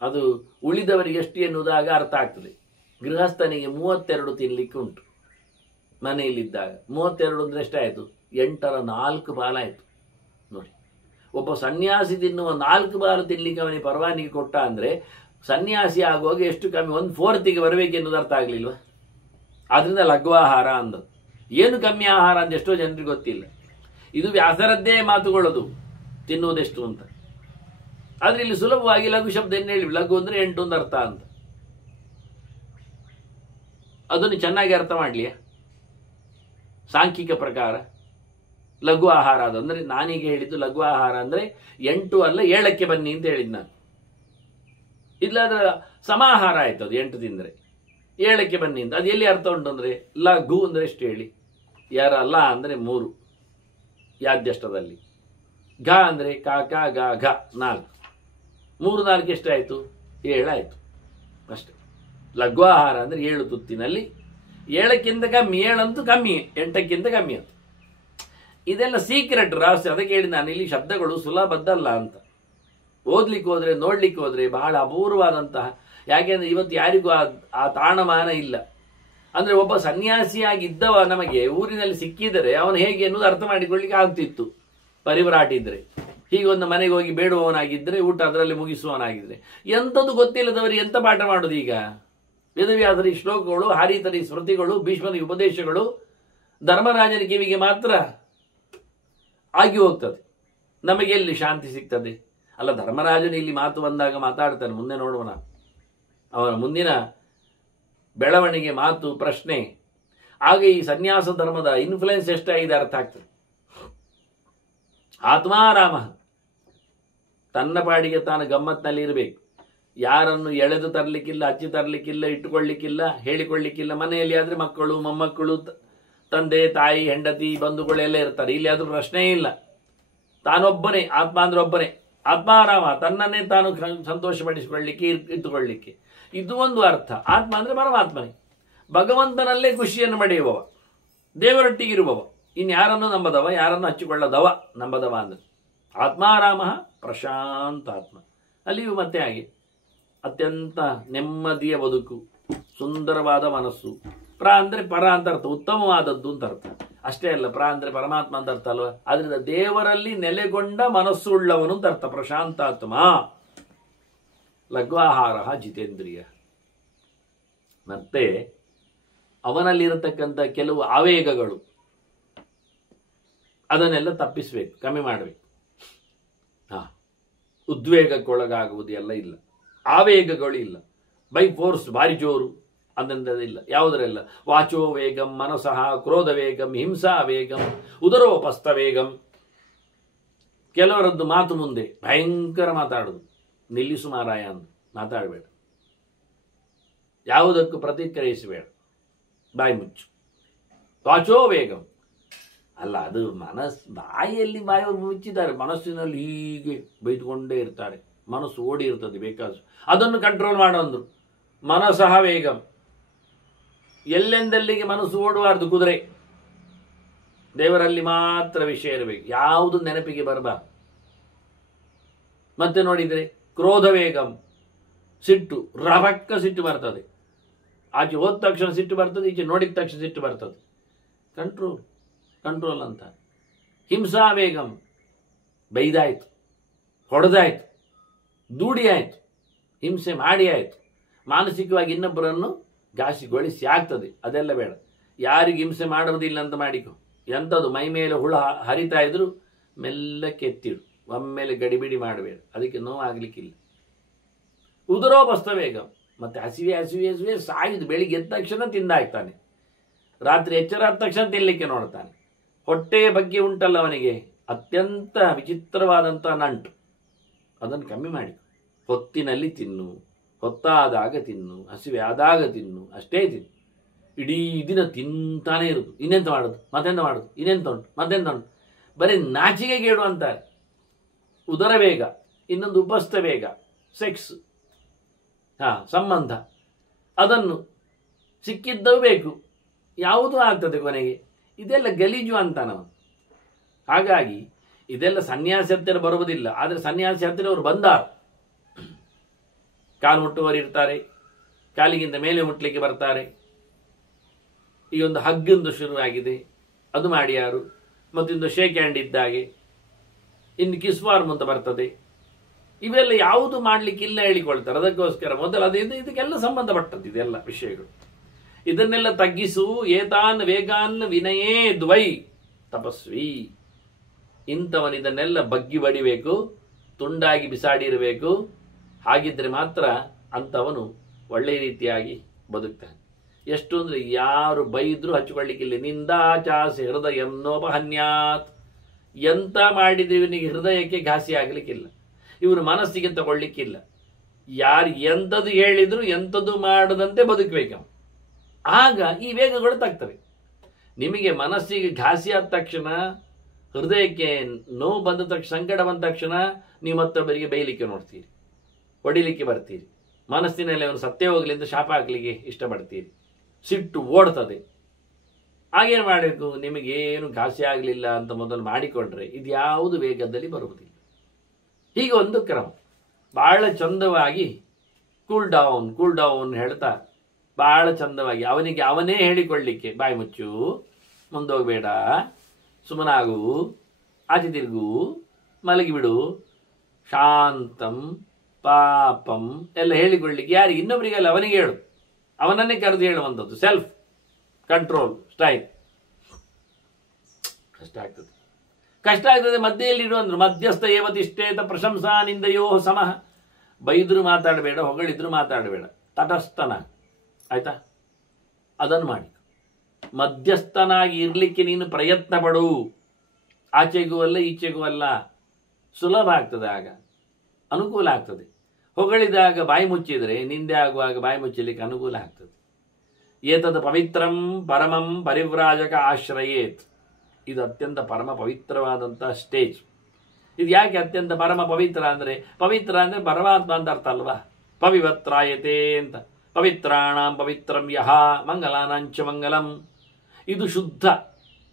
ಅದು ಉಳಿದವರಿಗೆ ಎಷ್ಟು ಎನ್ನುವುದಾಗ ಅರ್ಥ ಆಗ್ತದೆ. ಗೃಹಸ್ಥನಿಗೆ 32 ತಿನ್ಲಿಕ್ಕೆ ಉಂಟು ಮನೆಯಲ್ಲಿದ್ದಾಗ. 32 ಅಂದ್ರೆ ಎಷ್ಟಾಯಿತು? 8ರ 4 ಪಾಲಾಯಿತು. ನೋಡಿ, ಒಬ್ಬ ಸನ್ಯಾಸಿ ತಿನ್ನುವ 4 ಬಾರು ತಿನ್ಲಿಕ್ಕೆ ಅವನಿಗೆ ಪರವಾನಗಿ ಕೊಟ್ಟ ಅಂದ್ರೆ ಸನ್ಯಾಸಿ ಆಗುವಾಗ ಎಷ್ಟು ಕಮ್ಮಿ, 1/4ಗೆ ಬರಬೇಕೆನ್ನುವುದು ಅರ್ಥ ಆಗ್ಲಿಲ್ವ? ಆದ್ರಿಂದ ಲಘ್ವಾಹಾರ ಅಂದದ್ದು. ಏನು ಕಮ್ಮಿ ಆಹಾರ ಅಂತ ಎಷ್ಟೋ ಜನರಿಗೆ ಗೊತ್ತಿಲ್ಲ. ಇದು ವ್ಯಾಸರದ್ದೇ ಮಾತುಗಳದು, ತಿನ್ನುವುದೆಷ್ಟು ಅಂತ. ಆದ್ರೆ ಇಲ್ಲಿ ಸುಲಭವಾಗಿ ಲಘು ಶಬ್ದ ಏನು ಹೇಳಿ, ಲಘು ಅಂದ್ರೆ 8 ಒಂದು ಅರ್ಥ ಅಂತ. ಅದನ್ನು ಚೆನ್ನಾಗಿ ಅರ್ಥ ಮಾಡ್ಲಿಯ? ಸಾಂಖ್ಯಿಕ ಪ್ರಕಾರ ಲಘು ಆಹಾರ ಅದು ಅಂದ್ರೆ, ನಾನೀಗ ಹೇಳಿದ್ದು ಲಘು ಆಹಾರ ಅಂದ್ರೆ 8 ಅಲ್ಲ 7ಕ್ಕೆ ಬನ್ನಿ ಅಂತ ಹೇಳಿದ್ ನಾನು. ಇಲ್ಲಾದ್ರೆ ಸಮಾಹಾರ ಆಯ್ತು ಅದು 8 ತಿಂದ್ರೆ 7ಕ್ಕೆ ಬನ್ನಿ ಅಂತ. ಅದು ಎಲ್ಲಿ ಅರ್ಥ ಉಂಟು ಅಂದ್ರೆ, ಲಘು ಅಂದ್ರೆ ಎಷ್ಟು ಹೇಳಿ? ಯಾರ ಲ ಅಂದ್ರೆ 3 ಯಾದ್ಯಷ್ಟದಲ್ಲಿ, ಘ ಅಂದ್ರೆ ಕ ಕ ಗ ಘ 4, 3 4 ಎಷ್ಟಾಯ್ತು? 7 ಆಯ್ತು ಅಷ್ಟೇ. ಲಘು ಆಹಾರ ಅಂದ್ರೆ 7 ತುತ್ತಿನಲ್ಲಿ 7ಕ್ಕಿಂತ ಕಮ್ಮಿ. 7 ಅಂತೂ ಕಮ್ಮಿ, 8ಕ್ಕಿಂತ ಕಮ್ಮಿ ಅಂತ. ಇದೆಲ್ಲ ಸೀಕ್ರೆಟ್ ರಹಸ್ಯ. ಅದಕ್ಕೆ ಹೇಳಿ ನಾನು, ಇಲ್ಲಿ ಶಬ್ದಗಳು ಸುಲಭದ್ದಲ್ಲ ಅಂತ. ಓದ್ಲಿಕ್ಕೆ ಹೋದ್ರೆ, ನೋಡ್ಲಿಕ್ಕೆ ಹೋದ್ರೆ ಬಹಳ ಅಪೂರ್ವವಾದಂತಹ. ಯಾಕೆಂದ್ರೆ ಇವತ್ತು ಯಾರಿಗೂ ಆ ತಾಣಮಾನ ಇಲ್ಲ. ಅಂದ್ರೆ ಒಬ್ಬ ಸನ್ಯಾಸಿಯಾಗಿದ್ದವ ನಮಗೆ ಊರಿನಲ್ಲಿ ಸಿಕ್ಕಿದರೆ ಅವನು ಹೇಗೆ ಎನ್ನುವುದು ಅರ್ಥ ಮಾಡಿಕೊಳ್ಳಿಕ್ಕೆ ಆಗ್ತಿತ್ತು ಪರಿವರಾಟ ಇದ್ರೆ. ಹೀಗೆ ಒಂದು ಮನೆಗೆ ಹೋಗಿ ಬೇಡುವವನಾಗಿದ್ದರೆ ಊಟ ಅದರಲ್ಲಿ ಮುಗಿಸುವವನಾಗಿದ್ದರೆ, ಎಂಥದ್ದು ಗೊತ್ತಿಲ್ಲದವರು ಎಂಥ ಪಾಠ ಮಾಡೋದು? ಈಗ ವೇದವ್ಯಾಸರ ಈ ಶ್ಲೋಕಗಳು, ಹಾರಿತರ ಈ ಸ್ಮೃತಿಗಳು, ಭೀಷ್ಮನ ಉಪದೇಶಗಳು ಧರ್ಮರಾಜನ ಕಿವಿಗೆ ಮಾತ್ರ ಆಗಿ ಹೋಗ್ತದೆ. ನಮಗೆ ಎಲ್ಲಿ ಶಾಂತಿ ಸಿಗ್ತದೆ? ಅಲ್ಲ, ಧರ್ಮರಾಜನು ಇಲ್ಲಿ ಮಾತು ಬಂದಾಗ ಮಾತಾಡ್ತಾನೆ, ಮುಂದೆ ನೋಡೋಣ ಅವನ ಮುಂದಿನ ಬೆಳವಣಿಗೆ, ಮಾತು, ಪ್ರಶ್ನೆ. ಆಗ ಈ ಸನ್ಯಾಸ ಧರ್ಮದ ಇನ್ಫ್ಲುಯೆನ್ಸ್ ಎಷ್ಟಾಗಿದೆ ಅರ್ಥ ಆಗ್ತದೆ. ಆತ್ಮಾರಾಮ ತನ್ನ ಪಾಡಿಗೆ ತಾನು ಗಮ್ಮತ್ನಲ್ಲಿ ಇರಬೇಕು. ಯಾರನ್ನು ಎಳೆದು ತರಲಿಕ್ಕಿಲ್ಲ, ಹಚ್ಚಿ ತರಲಿಕ್ಕಿಲ್ಲ, ಇಟ್ಟುಕೊಳ್ಳಿಕ್ಕಿಲ್ಲ, ಹೇಳಿಕೊಳ್ಳಿಕ್ಕಿಲ್ಲ. ಮನೆಯಲ್ಲಿ ಆದರೆ ಮಕ್ಕಳು, ಮೊಮ್ಮಕ್ಕಳು, ತಂದೆ ತಾಯಿ, ಹೆಂಡತಿ, ಬಂಧುಗಳೆಲ್ಲ ಇರ್ತಾರೆ. ಇಲ್ಲಿ ಆದ್ರೂ ಪ್ರಶ್ನೆ ಇಲ್ಲ. ತಾನೊಬ್ಬನೇ, ಆತ್ಮ ಅಂದ್ರೆ ಒಬ್ಬನೇ, ಆತ್ಮಾರಾಮ, ತನ್ನನ್ನೇ ತಾನು ಸಂತೋಷಪಡಿಸಿಕೊಳ್ಳಿಕ್ಕೆ, ಇಟ್ಟುಕೊಳ್ಳಿಕ್ಕೆ. ಇದು ಒಂದು ಅರ್ಥ. ಆತ್ಮ ಅಂದ್ರೆ ಪರಮಾತ್ಮನೇ, ಭಗವಂತನಲ್ಲೇ ಖುಷಿಯನ್ನು ಪಡೆಯುವವ, ದೇವರೊಟ್ಟಿಗಿರುವವ, ಇನ್ಯಾರನ್ನು ನಂಬದವ, ಯಾರನ್ನು ಹಚ್ಚಿಕೊಳ್ಳದವ, ನಂಬದವ ಅಂದ್ರೆ ಆತ್ಮಾರಾಮ ಪ್ರಶಾಂತಾತ್ಮ. ಅಲ್ಲಿಯೂ ಮತ್ತೆ ಹಾಗೆ ಅತ್ಯಂತ ನೆಮ್ಮದಿಯ ಬದುಕು, ಸುಂದರವಾದ ಮನಸ್ಸು. ಪ್ರ ಅಂದ್ರೆ ಪರ ಅಂತ ಅರ್ಥ, ಉತ್ತಮವಾದದ್ದು ಅಂತ ಅರ್ಥ. ಅಷ್ಟೇ ಅಲ್ಲ, ಪ್ರ ಅಂದ್ರೆ ಪರಮಾತ್ಮ ಅಂತ ಅರ್ಥ ಅಲ್ವಾ? ಅದರಿಂದ ದೇವರಲ್ಲಿ ನೆಲೆಗೊಂಡ ಮನಸ್ಸು ಉಳ್ಳವನು ಅಂತ ಅರ್ಥ. ಪ್ರಶಾಂತಾತ್ಮ. ಲಘ್ವಾಹಾರ ಜಿತೇಂದ್ರಿಯ. ಮತ್ತೆ ಅವನಲ್ಲಿರತಕ್ಕಂಥ ಕೆಲವು ಆವೇಗಗಳು, ಅದನ್ನೆಲ್ಲ ತಪ್ಪಿಸ್ಬೇಕು, ಕಮ್ಮಿ ಮಾಡಬೇಕು. ಉದ್ವೇಗಕ್ಕೊಳಗಾಗುವುದು ಎಲ್ಲ ಇಲ್ಲ, ಆವೇಗಗಳು ಇಲ್ಲ, ಬೈ ಫೋರ್ಸ್ ಭಾರಿ ಜೋರು ಅದಂತದಿಲ್ಲ. ಯಾವುದರೆಲ್ಲ ವಾಚೋ ವೇಗಂ, ಮನಸಃ ಕ್ರೋಧ ವೇಗಂ, ಹಿಂಸಾ ವೇಗಂ, ಉದರೋಪಸ್ಥ ವೇಗಂ. ಕೆಲವರದ್ದು ಮಾತು ಮುಂದೆ ಭಯಂಕರ ಮಾತಾಡುದು, ನಿಲ್ಲಿಸು ಮಾರಾಯ ಅಂತ ಮಾತಾಡಬೇಡ, ಯಾವುದಕ್ಕೂ ಪ್ರತಿಕ್ರಿಯಿಸಬೇಡ, ಬಾಯಿ ಮುಚ್ಚು. ವಾಚೋ ವೇಗಂ ಅಲ್ಲ, ಅದು ಬಾಯಲ್ಲಿ ಬಾಯಿ ಮುಚ್ಚಿದ್ದಾರೆ, ಮನಸ್ಸಿನಲ್ಲಿ ಹೀಗೆ ಬೈದುಕೊಂಡೇ ಇರ್ತಾರೆ, ಮನಸ್ಸು ಓಡಿ ಇರ್ತದೆ ಬೇಕಾದ. ಅದನ್ನು ಕಂಟ್ರೋಲ್ ಮಾಡೋಂದ್ರು. ಮನಸಃ ವೇಗಂ, ಎಲ್ಲೆಂದೆಲ್ಲಿಗೆ ಮನಸ್ಸು ಓಡಬಾರ್ದು, ಕುದುರೆ. ದೇವರಲ್ಲಿ ಮಾತ್ರ ವಿಷಯ ಇರಬೇಕು, ಯಾವುದು ನೆನಪಿಗೆ ಬರಬಾರ್ದು. ಮತ್ತೆ ನೋಡಿದರೆ ಕ್ರೋಧ ವೇಗಂ, ಸಿಟ್ಟು, ರಭಕ್ಕ ಸಿಟ್ಟು ಬರ್ತದೆ. ಆಚೆ ಹೋದ ತಕ್ಷಣ ಸಿಟ್ಟು ಬರ್ತದೆ, ಈಚೆ ನೋಡಿದ ತಕ್ಷಣ ಸಿಟ್ಟು ಬರ್ತದೆ. ಕಂಟ್ರೋಲ್ ಅಂತ. ಹಿಂಸಾ ವೇಗಂ, ಬೈದಾಯ್ತು, ಹೊಡೆದಾಯ್ತು, ದೂಡಿ ಆಯ್ತು, ಹಿಂಸೆ ಮಾಡಿ ಆಯ್ತು, ಮಾನಸಿಕವಾಗಿ ಇನ್ನೊಬ್ಬರನ್ನು ಘಾಸಿಗೊಳಿಸಿ ಆಗ್ತದೆ. ಅದೆಲ್ಲ ಬೇಡ. ಯಾರಿಗೆ ಹಿಂಸೆ ಮಾಡುವುದಿಲ್ಲ ಅಂತ ಮಾಡಿಕೊ. ಎಂಥದ್ದು ಮೈ ಮೇಲೆ ಹುಳ ಹರಿತಾ ಇದ್ರು ಮೆಲ್ಲಕ್ಕೆ ಎತ್ತಿಡು, ಒಮ್ಮೆಲೆ ಗಡಿಬಿಡಿ ಮಾಡಬೇಡ, ಅದಕ್ಕೆ ನೋವಾಗಲಿಕ್ಕಿಲ್ಲ. ಉದರೋಪಸ್ಥ ವೇಗ, ಮತ್ತೆ ಹಸಿವೆ ಸಾಯಿದು ಬೆಳಿಗ್ಗೆ ಎದ್ದ ತಕ್ಷಣ ತಿಂದಾಗ್ತಾನೆ, ರಾತ್ರಿ ಎಚ್ಚರ ಆದ ತಕ್ಷಣ ತಿನ್ನಲಿಕ್ಕೆ ನೋಡ್ತಾನೆ. ಹೊಟ್ಟೆಯ ಬಗ್ಗೆ ಉಂಟಲ್ಲ ಅವನಿಗೆ ಅತ್ಯಂತ ವಿಚಿತ್ರವಾದಂಥ ನಂಟು, ಅದನ್ನು ಕಮ್ಮಿ ಮಾಡಿ. ಹೊತ್ತಿನಲ್ಲಿ ತಿನ್ನು, ಹೊತ್ತಾದಾಗ ತಿನ್ನು, ಹಸಿವೆ ಆದಾಗ ತಿನ್ನು, ಅಷ್ಟೇ ತಿನ್ನು. ಇಡೀ ದಿನ ತಿಂತಾನೇ ಇರುದು. ಇನ್ನೆಂತ ಮಾಡೋದು, ಮತ್ತೆಂತ ಮಾಡೋದು, ಇನ್ನೆಂತ ಉಂಟು, ಮತ್ತೆಂತ ಉಂಟು, ಬರೀ ನಾಚಿಕೆಗೇಡು ಅಂತಾರೆ. ಉದರ ವೇಗ, ಇನ್ನೊಂದು ಉಪಸ್ಥ ವೇಗ, ಸೆಕ್ಸ್, ಸಂಬಂಧ, ಅದನ್ನು ಸಿಕ್ಕಿದ್ದವು ಬೇಕು, ಯಾವುದೂ ಆಗ್ತದೆ ಕೊನೆಗೆ. ಇದೆಲ್ಲ ಗಲೀಜು ಅಂತ ನಾವು. ಹಾಗಾಗಿ ಇದೆಲ್ಲ ಸನ್ಯಾಸಿ ಹತ್ತಿರ ಬರುವುದಿಲ್ಲ. ಆದರೆ ಸನ್ಯಾಸಿ ಹತ್ತಿರ ಅವರು ಬಂದಾರು. ಕಾಲು ಮುಟ್ಟುವವರು ಇರ್ತಾರೆ, ಕಾಲಿಗಿಂತ ಮೇಲೆ ಮುಟ್ಲಿಕ್ಕೆ ಬರ್ತಾರೆ. ಈ ಒಂದು ಹಗ್ಗಂದು ಶುರುವಾಗಿದೆ, ಅದು ಮಾಡಿ ಯಾರು. ಮತ್ತೊಂದು ಶೇಕ್ ಹ್ಯಾಂಡ್ ಇದ್ದಾಗೆ, ಇನ್ನು ಕಿಸ್ ಫಾರ್ಮ್ ಅಂತ ಬರ್ತದೆ. ಇವೆಲ್ಲ ಯಾವುದು ಮಾಡಲಿಕ್ಕಿಲ್ಲ ಹೇಳಿಕೊಳ್ತಾರೆ. ಅದಕ್ಕೋಸ್ಕರ ಮೊದಲು ಇದಕ್ಕೆಲ್ಲ ಸಂಬಂಧಪಟ್ಟದ್ದು ಇದೆಲ್ಲ ವಿಷಯಗಳು. ಇದನ್ನೆಲ್ಲ ತಗ್ಗಿಸು. ಏತಾನ್ ವೇಗಾನ್ ವಿನಯೇ ದ್ವೈ ತಪಸ್ವಿ. ಇಂಥವನು ಇದನ್ನೆಲ್ಲ ಬಗ್ಗಿ ಬಡಿಬೇಕು, ತುಂಡಾಗಿ ಬಿಸಾಡಿರಬೇಕು. ಹಾಗಿದ್ರೆ ಮಾತ್ರ ಅಂಥವನು ಒಳ್ಳೆಯ ರೀತಿಯಾಗಿ ಬದುಕ್ತಾನೆ. ಎಷ್ಟು ಅಂದರೆ ಯಾರು ಬೈದ್ರೂ ಹಚ್ಚಿಕೊಳ್ಳಿಕ್ಕಿಲ್ಲ. ನಿಂದಾಚಾಸೆ ಹೃದಯ ನೋಪಹನ್ಯಾತ್. ಎಂತ ಮಾಡಿದ್ರೆ ಇವನಿಗೆ ಹೃದಯಕ್ಕೆ ಘಾಸಿ ಆಗಲಿಕ್ಕಿಲ್ಲ, ಇವನು ಮನಸ್ಸಿಗೆ ತಗೊಳ್ಳಿಕ್ಕಿಲ್ಲ. ಯಾರು ಎಂಥದ್ದು ಹೇಳಿದ್ರು ಎಂಥದ್ದು ಮಾಡದಂತೆ ಬದುಕಬೇಕು. ಆಗ ಈ ವೇಗಗಳು ತಗ್ತವೆ. ನಿಮಗೆ ಮನಸ್ಸಿಗೆ ಘಾಸಿ ಆದ ತಕ್ಷಣ, ಹೃದಯಕ್ಕೆ ನೋವು ಬಂದ ತಕ್ಷಣ, ಸಂಕಟ ಬಂದ ತಕ್ಷಣ ನೀವು ಮತ್ತೊಬ್ಬರಿಗೆ ಬೈಲಿಕ್ಕೆ ನೋಡ್ತೀರಿ, ಹೊಡಿಲಿಕ್ಕೆ ಬರ್ತೀರಿ, ಮನಸ್ಸಿನಲ್ಲಿ ಅವನು ಸತ್ತೇ ಹೋಗ್ಲಿ ಅಂತ ಶಾಪ ಹಾಕ್ಲಿಕ್ಕೆ ಇಷ್ಟಪಡ್ತೀರಿ, ಸಿಟ್ಟು ಓಡ್ತದೆ. ಹಾಗೇನು ಮಾಡಬೇಕು? ನಿಮಗೇನು ಘಾಸಿ ಆಗಲಿಲ್ಲ ಅಂತ ಮೊದಲು ಮಾಡಿಕೊಂಡ್ರೆ ಇದ್ಯಾವುದು ವೇಗದಲ್ಲಿ ಬರುವುದಿಲ್ಲ. ಹೀಗೆ ಒಂದು ಕ್ರಮ ಬಹಳ ಚಂದವಾಗಿ ಕೂಲ್ ಡೌನ್ ಹೇಳ್ತಾ ಬಹಳ ಚಂದವಾಗಿ ಅವನಿಗೆ ಅವನೇ ಹೇಳಿಕೊಳ್ಳಿಕ್ಕೆ, ಬಾಯಿ ಮುಚ್ಚು, ಮುಂದೋಗ್ಬೇಡ, ಸುಮ್ಮನಾಗು, ಆಚೆ ತಿರುಗು, ಮಲಗಿಬಿಡು. ಶಾಂತಂ ಪಾಪಂ ಎಲ್ಲ ಹೇಳಿಕೊಳ್ಳಿಕ್ಕೆ ಯಾರಿಗೆ? ಇನ್ನೊಬ್ಬರಿಗೆಲ್ಲ, ಅವನಿಗೆ ಹೇಳು, ಅವನನ್ನೇ ಕರೆದು ಹೇಳುವಂಥದ್ದು. Self control style. ಕಷ್ಟ ಆಗ್ತದೆ. ಮಧ್ಯೆಯಲ್ಲಿರು ಅಂದ್ರು. ಮಧ್ಯಸ್ಥ ಏವತಿಷ್ಠೇತ ಪ್ರಶಂಸಾ ನಿಂದೆಯೋ ಸಮಃ. ಬೈದ್ರು ಮಾತಾಡಬೇಡ, ಹೊಗಳಿದ್ರು ಮಾತಾಡಬೇಡ, ತಟಸ್ಥನ. ಆಯ್ತಾ? ಅದನ್ನು ಮಾಡಿ. ಮಧ್ಯಸ್ಥನಾಗಿ ಇರಲಿಕ್ಕೆ ನೀನು ಪ್ರಯತ್ನ ಪಡು. ಆಚೆಗೂ ಅಲ್ಲ ಈಚೆಗೂ ಅಲ್ಲ. ಸುಲಭ ಆಗ್ತದೆ, ಆಗ ಅನುಕೂಲ ಆಗ್ತದೆ. ಹೊಗಳಿದಾಗ ಬಾಯಿ ಮುಚ್ಚಿದರೆ ನಿಂದೆ ಆಗುವಾಗ ಬಾಯಿ ಮುಚ್ಚಲಿಕ್ಕೆ ಅನುಕೂಲ ಆಗ್ತದೆ. ಏತದ ಪವಿತ್ರಂ ಪರಮಂ ಪರಿವ್ರಾಜಕ ಆಶ್ರಯೇತ್. ಇದು ಅತ್ಯಂತ ಪರಮ ಪವಿತ್ರವಾದಂಥ ಸ್ಟೇಜ್. ಇದು ಯಾಕೆ ಅತ್ಯಂತ ಪರಮ ಪವಿತ್ರ ಅಂದರೆ, ಪವಿತ್ರ ಅಂದರೆ ಪರಮಾತ್ಮ ಅಂತ ಅರ್ಥ ಅಲ್ವಾ? ಪವಿವತ್ರಾಯತೆ ಅಂತ. ಪವಿತ್ರಾಣಾಂ ಪವಿತ್ರಂ ಯಹ ಮಂಗಲಾನಾಂಚ ಮಂಗಲಂ. ಇದು ಶುದ್ಧ,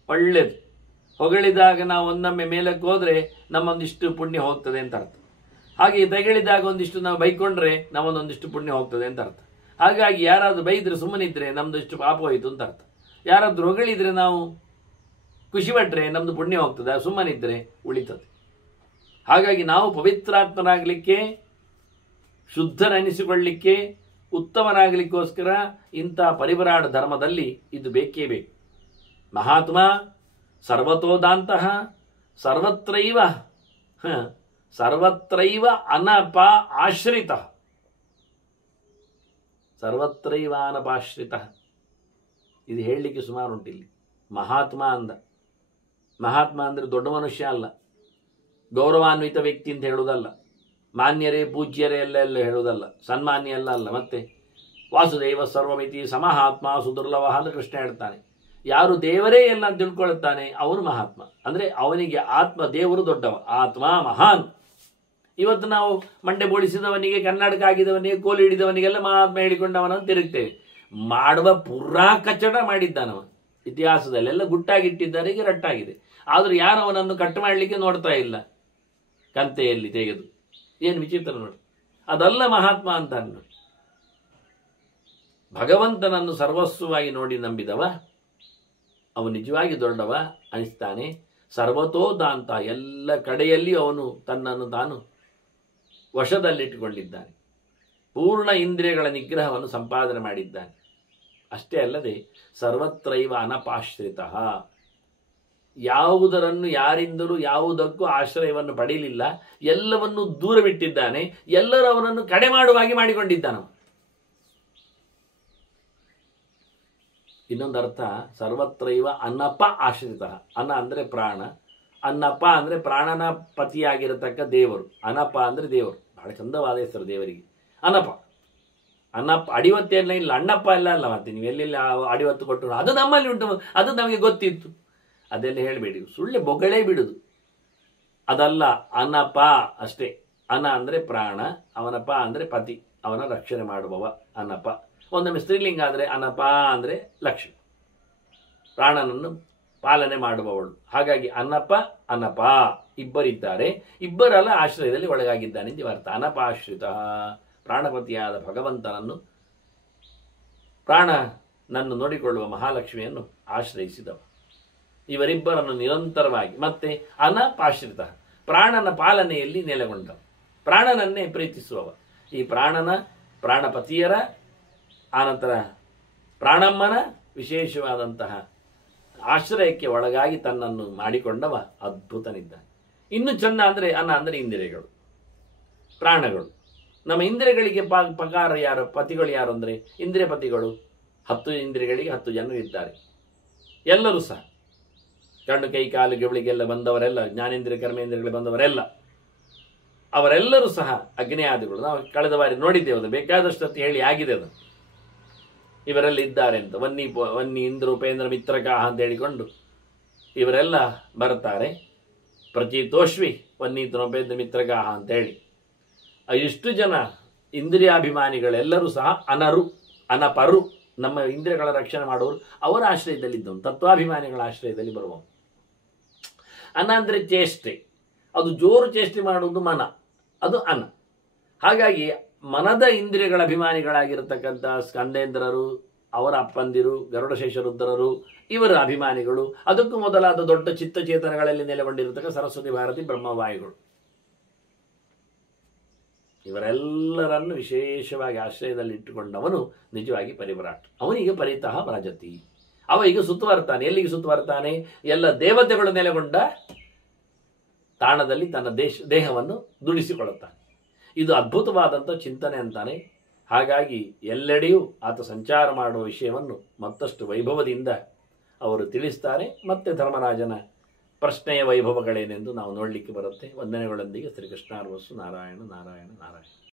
ಒಳ್ಳೆಯದು. ಹೊಗಳಿದಾಗ ನಾವು ಒಂದೊಮ್ಮೆ ಮೇಲಕ್ಕೆ ಹೋದರೆ ನಮ್ಮೊಂದಿಷ್ಟು ಪುಣ್ಯ ಹೋಗ್ತದೆ ಅಂತ ಅರ್ಥ. ಹಾಗೆ ತೆಗಳಿದಾಗ ಒಂದಿಷ್ಟು ನಾವು ಬೈಕೊಂಡ್ರೆ ನಮ್ಮದೊಂದಿಷ್ಟು ಪುಣ್ಯ ಹೋಗ್ತದೆ ಅಂತ ಅರ್ಥ. ಹಾಗಾಗಿ ಯಾರಾದರೂ ಬೈದರೆ ಸುಮ್ಮನಿದ್ರೆ ನಮ್ದಷ್ಟು ಪಾಪ ಹೋಯಿತು ಅಂತ ಅರ್ಥ. ಯಾರಾದರೂ ಹೊಗಳಿದ್ರೆ ನಾವು ಖುಷಿಪಟ್ಟರೆ ನಮ್ಮದು ಪುಣ್ಯ ಹೋಗ್ತದೆ, ಸುಮ್ಮನಿದ್ರೆ ಉಳಿತದೆ. ಹಾಗಾಗಿ ನಾವು ಪವಿತ್ರಾತ್ಮರಾಗಲಿಕ್ಕೆ, ಶುದ್ಧನೆನಿಸಿಕೊಳ್ಳಲಿಕ್ಕೆ, ಉತ್ತಮನಾಗಲಿಕ್ಕೋಸ್ಕರ ಇಂಥ ಪರಿವರಾಡ ಧರ್ಮದಲ್ಲಿ ಇದು ಬೇಕೇ ಬೇಕು. ಮಹಾತ್ಮ ಸರ್ವತೋದಾಂತಹ ಸರ್ವತ್ರೈವ ಸರ್ವತ್ರೈವ ಅನಪ ಆಶ್ರಿತ. ಸರ್ವತ್ರೈವ ಅನಪಾಶ್ರಿತ. ಇದು ಹೇಳಲಿಕ್ಕೆ ಸುಮಾರು ಉಂಟಿಲ್ಲಿ. ಮಹಾತ್ಮ ಅಂದ. ಮಹಾತ್ಮ ಅಂದರೆ ದೊಡ್ಡ ಮನುಷ್ಯ ಅಲ್ಲ, ಗೌರವಾನ್ವಿತ ವ್ಯಕ್ತಿ ಅಂತ ಹೇಳುವುದಲ್ಲ, ಮಾನ್ಯರೇ ಪೂಜ್ಯರೇ ಎಲ್ಲ ಹೇಳುವುದಲ್ಲ, ಸನ್ಮಾನ್ಯ ಅಲ್ಲ. ಮತ್ತೆ ವಾಸುದೇವ ಸರ್ವಮಿತಿ ಸಮಹಾತ್ಮ ಸುದುರ್ಲಭ ಅಂತ ಕೃಷ್ಣ ಹೇಳ್ತಾನೆ. ಯಾರು ದೇವರೇ ಎಲ್ಲ ಅಂತ ತಿಳ್ಕೊಳ್ತಾನೆ ಅವನು ಮಹಾತ್ಮ. ಅಂದರೆ ಅವನಿಗೆ ಆತ್ಮ ದೇವರು ದೊಡ್ಡವ, ಆತ್ಮ ಮಹಾನ್. ಇವತ್ತು ನಾವು ಮಂಡೆ ಬೋಳಿಸಿದವನಿಗೆ, ಕನ್ನಡಕ ಆಗಿದವನಿಗೆ, ಕೋಲು ಹಿಡಿದವನಿಗೆಲ್ಲ ಮಹಾತ್ಮ ಹೇಳಿಕೊಂಡವನನ್ನು ತಿರುಗ್ತೇವೆ. ಮಾಡುವ ಪುರಾ ಕಚ್ಚಡ ಮಾಡಿದ್ದಾನವ. ಇತಿಹಾಸದಲ್ಲೆಲ್ಲ ಗುಟ್ಟಾಗಿಟ್ಟಿದ್ದಾರೆ, ಈಗ ರಟ್ಟಾಗಿದೆ. ಆದರೂ ಯಾರು ಅವನನ್ನು ಕಟ್ ಮಾಡಲಿಕ್ಕೆ ನೋಡ್ತಾ ಇಲ್ಲ, ಕಂತೆಯಲ್ಲಿ ತೆಗೆದು. ಏನು ವಿಚಿತ್ರ ನೋಡಿ. ಅದಲ್ಲ ಮಹಾತ್ಮ ಅಂತ ನೋಡಿ. ಭಗವಂತನನ್ನು ಸರ್ವಸ್ವವಾಗಿ ನೋಡಿ ನಂಬಿದವ ಅವನು ನಿಜವಾಗಿ ದೊಡ್ಡವ ಅನಿಸ್ತಾನೆ. ಸರ್ವತೋದಾಂತ, ಎಲ್ಲ ಕಡೆಯಲ್ಲಿ ಅವನು ತನ್ನನ್ನು ತಾನು ವಶದಲ್ಲಿಟ್ಟುಕೊಂಡಿದ್ದಾನೆ. ಪೂರ್ಣ ಇಂದ್ರಿಯಗಳ ನಿಗ್ರಹವನ್ನು ಸಂಪಾದನೆ ಮಾಡಿದ್ದಾನೆ. ಅಷ್ಟೇ ಅಲ್ಲದೆ ಸರ್ವತ್ರೈವ ಅನಪಾಶ್ರಿತ. ಯಾವುದರನ್ನು ಯಾರಿಂದಲೂ ಯಾವುದಕ್ಕೂ ಆಶ್ರಯವನ್ನು ಪಡೆಯಲಿಲ್ಲ. ಎಲ್ಲವನ್ನು ದೂರವಿಟ್ಟಿದ್ದಾನೆ. ಎಲ್ಲರೂ ಅವನನ್ನು ಕಡೆ ಮಾಡುವಾಗಿ ಮಾಡಿಕೊಂಡಿದ್ದಾನವ. ಇನ್ನೊಂದು ಅರ್ಥ ಸರ್ವತ್ರೈವ ಅನ್ನಪ ಆಶ್ರಿತ. ಅನ್ನ ಅಂದರೆ ಪ್ರಾಣ, ಅನ್ನಪ್ಪ ಅಂದರೆ ಪ್ರಾಣನ ಪತಿಯಾಗಿರತಕ್ಕ ದೇವರು. ಅನಪ ಅಂದರೆ ದೇವರು. ಬಹಳ ಚಂದವಾದ ಹೆಸರು ದೇವರಿಗೆ ಅನಪ. ಅನ್ನಪ್ಪ ಅಡಿವತ್ತೆಲ್ಲ ಇಲ್ಲ, ಅಣ್ಣಪ್ಪ ಎಲ್ಲ ಅಲ್ಲ. ಮತ್ತೆ ನೀವು ಎಲ್ಲೆಲ್ಲ ಅಡಿವತ್ತು ಕೊಟ್ಟರು ಅದು ನಮ್ಮಲ್ಲಿ ಉಂಟು, ಅದು ನಮಗೆ ಗೊತ್ತಿತ್ತು. ಅದೆಲ್ಲ ಹೇಳಬೇಡಿ, ಸುಳ್ಳೆ ಬೊಗಳೇ ಬಿಡುದು. ಅದಲ್ಲ, ಅನಪ ಅಷ್ಟೇ. ಅನ ಅಂದರೆ ಪ್ರಾಣ, ಅವನಪ ಅಂದರೆ ಪತಿ, ಅವನ ರಕ್ಷಣೆ ಮಾಡುವವ ಅನಪ. ಒಂದೊಮ್ಮೆ ಸ್ತ್ರೀಲಿಂಗ ಆದರೆ ಅನಪ ಅಂದರೆ ಲಕ್ಷ್ಮಿ, ಪ್ರಾಣನನ್ನು ಪಾಲನೆ ಮಾಡುವವಳು. ಹಾಗಾಗಿ ಅನ್ನಪ್ಪ ಅನಪ ಇಬ್ಬರಿದ್ದಾರೆ. ಇಬ್ಬರಲ್ಲ ಆಶ್ರಯದಲ್ಲಿ ಒಳಗಾಗಿದ್ದಾನೆ ಎಂದು ಅರ್ಥ. ಅನಪಾಶ್ರಿತ, ಪ್ರಾಣಪತಿಯಾದ ಭಗವಂತನನ್ನು, ಪ್ರಾಣನನ್ನು ನೋಡಿಕೊಳ್ಳುವ ಮಹಾಲಕ್ಷ್ಮಿಯನ್ನು ಆಶ್ರಯಿಸಿದವ. ಇವರಿಬ್ಬರನ್ನು ನಿರಂತರವಾಗಿ ಮತ್ತೆ ಅನಪಾಶ್ರಿತ, ಪ್ರಾಣನ ಪಾಲನೆಯಲ್ಲಿ ನೆಲೆಗೊಂಡವ, ಪ್ರಾಣನನ್ನೇ ಪ್ರೀತಿಸುವವ. ಈ ಪ್ರಾಣಪತಿಯರ ಆನಂತರ ಪ್ರಾಣಮ್ಮನ ವಿಶೇಷವಾದಂತಹ ಆಶ್ರಯಕ್ಕೆ ಒಳಗಾಗಿ ತನ್ನನ್ನು ಮಾಡಿಕೊಂಡವ ಅದ್ಭುತನಿದ್ದಾನೆ. ಇನ್ನು ಚೆನ್ನ ಅಂದರೆ ಅನ್ನ ಅಂದರೆ ಇಂದ್ರಿಯಗಳು, ಪ್ರಾಣಗಳು. ನಮ್ಮ ಇಂದ್ರಿಯಗಳಿಗೆ ಪಕಾರ ಯಾರು, ಪತಿಗಳು ಯಾರು ಅಂದರೆ ಇಂದ್ರಿಯ ಪತಿಗಳು. 10 ಇಂದ್ರಿಯಗಳಿಗೆ 10 ಜನರು ಇದ್ದಾರೆ. ಎಲ್ಲರೂ ಸಹ ಕಣ್ಣು ಕೈ ಕಾಲು ಗಿವಳಿಗೆಲ್ಲ ಬಂದವರೆಲ್ಲ, ಜ್ಞಾನೇಂದ್ರಿಯ ಕರ್ಮೇಂದ್ರಿಯಗಳಿಗೆ ಬಂದವರೆಲ್ಲ, ಅವರೆಲ್ಲರೂ ಸಹ ಅಗ್ನೇಯಾದಿಗಳು. ನಾವು ಕಳೆದ ಬಾರಿ ನೋಡಿದ್ದೇವೆ, ಅದು ಬೇಕಾದಷ್ಟು ಹೇಳಿ ಆಗಿದೆ. ಅದು ಇವರೆಲ್ಲ ಇದ್ದಾರೆ ಅಂತ. ವನ್ನಿ ಇಂದ್ರ ಉಪೇಂದ್ರ ಮಿತ್ರಕಾಹ ಅಂತ ಹೇಳಿಕೊಂಡು ಇವರೆಲ್ಲ ಬರ್ತಾರೆ. ಪ್ರಚೀತೋಷ್ವಿ ವನ್ನಿ ಉಪೇಂದ್ರ ಮಿತ್ರಕಾಹ ಅಂತೇಳಿ ಇಷ್ಟು ಜನ ಇಂದ್ರಿಯಾಭಿಮಾನಿಗಳೆಲ್ಲರೂ ಸಹ ಅನಪರು, ನಮ್ಮ ಇಂದ್ರಿಯಗಳ ರಕ್ಷಣೆ ಮಾಡುವರು. ಅವರ ಆಶ್ರಯದಲ್ಲಿದ್ದವನು, ತತ್ವಾಭಿಮಾನಿಗಳ ಆಶ್ರಯದಲ್ಲಿ ಬರುವವನು. ಅನ ಅಂದರೆ ಚೇಷ್ಟೆ, ಅದು ಜೋರು ಚೇಷ್ಟೆ ಮಾಡುವುದು ಮನ, ಅದು ಅನ. ಹಾಗಾಗಿ ಮನದ ಇಂದ್ರಿಯಗಳ ಅಭಿಮಾನಿಗಳಾಗಿರತಕ್ಕಂಥ ಸ್ಕಂದೇಂದ್ರರು, ಅವರ ಅಪ್ಪಂದಿರು ಗರುಡಶೇಷರುದ್ರರು ಇವರ ಅಭಿಮಾನಿಗಳು, ಅದಕ್ಕೂ ಮೊದಲಾದ ದೊಡ್ಡ ಚಿತ್ತಚೇತನಗಳಲ್ಲಿ ನೆಲೆಗೊಂಡಿರತಕ್ಕ ಸರಸ್ವತಿ ಭಾರತಿ ಬ್ರಹ್ಮವಾಯುಗಳು, ಇವರೆಲ್ಲರನ್ನು ವಿಶೇಷವಾಗಿ ಆಶ್ರಯದಲ್ಲಿ ಇಟ್ಟುಕೊಂಡವನು ನಿಜವಾಗಿ ಪರಿವ್ರಾಟ್. ಅವನಿಗೆ ಪರಿತಃ ವ್ರಜತಿ, ಅವ ಈಗ ಸುತ್ತುವರ್ತಾನೆ. ಎಲ್ಲಿಗೆ ಸುತ್ತುವರ್ತಾನೆ? ಎಲ್ಲ ದೇವತೆಗಳು ನೆಲೆಗೊಂಡ ತಾಣದಲ್ಲಿ ತನ್ನ ದೇಹವನ್ನು ದುಡಿಸಿಕೊಳ್ಳುತ್ತಾನೆ. ಇದು ಅದ್ಭುತವಾದಂಥ ಚಿಂತನೆ ಅಂತಾನೆ. ಹಾಗಾಗಿ ಎಲ್ಲೆಡೆಯೂ ಆತ ಸಂಚಾರ ಮಾಡುವ ವಿಷಯವನ್ನು ಮತ್ತಷ್ಟು ವೈಭವದಿಂದ ಅವರು ತಿಳಿಸ್ತಾರೆ. ಮತ್ತೆ ಧರ್ಮರಾಜನ ಪ್ರಶ್ನೆಯ ವೈಭವಗಳೇನೆಂದು ನಾವು ನೋಡಲಿಕ್ಕೆ ಬರುತ್ತೆ. ವಂದನೆಗಳೊಂದಿಗೆ ಶ್ರೀಕೃಷ್ಣಾರ್ವಸ್ಸು. ನಾರಾಯಣ ನಾರಾಯಣ ನಾರಾಯಣ.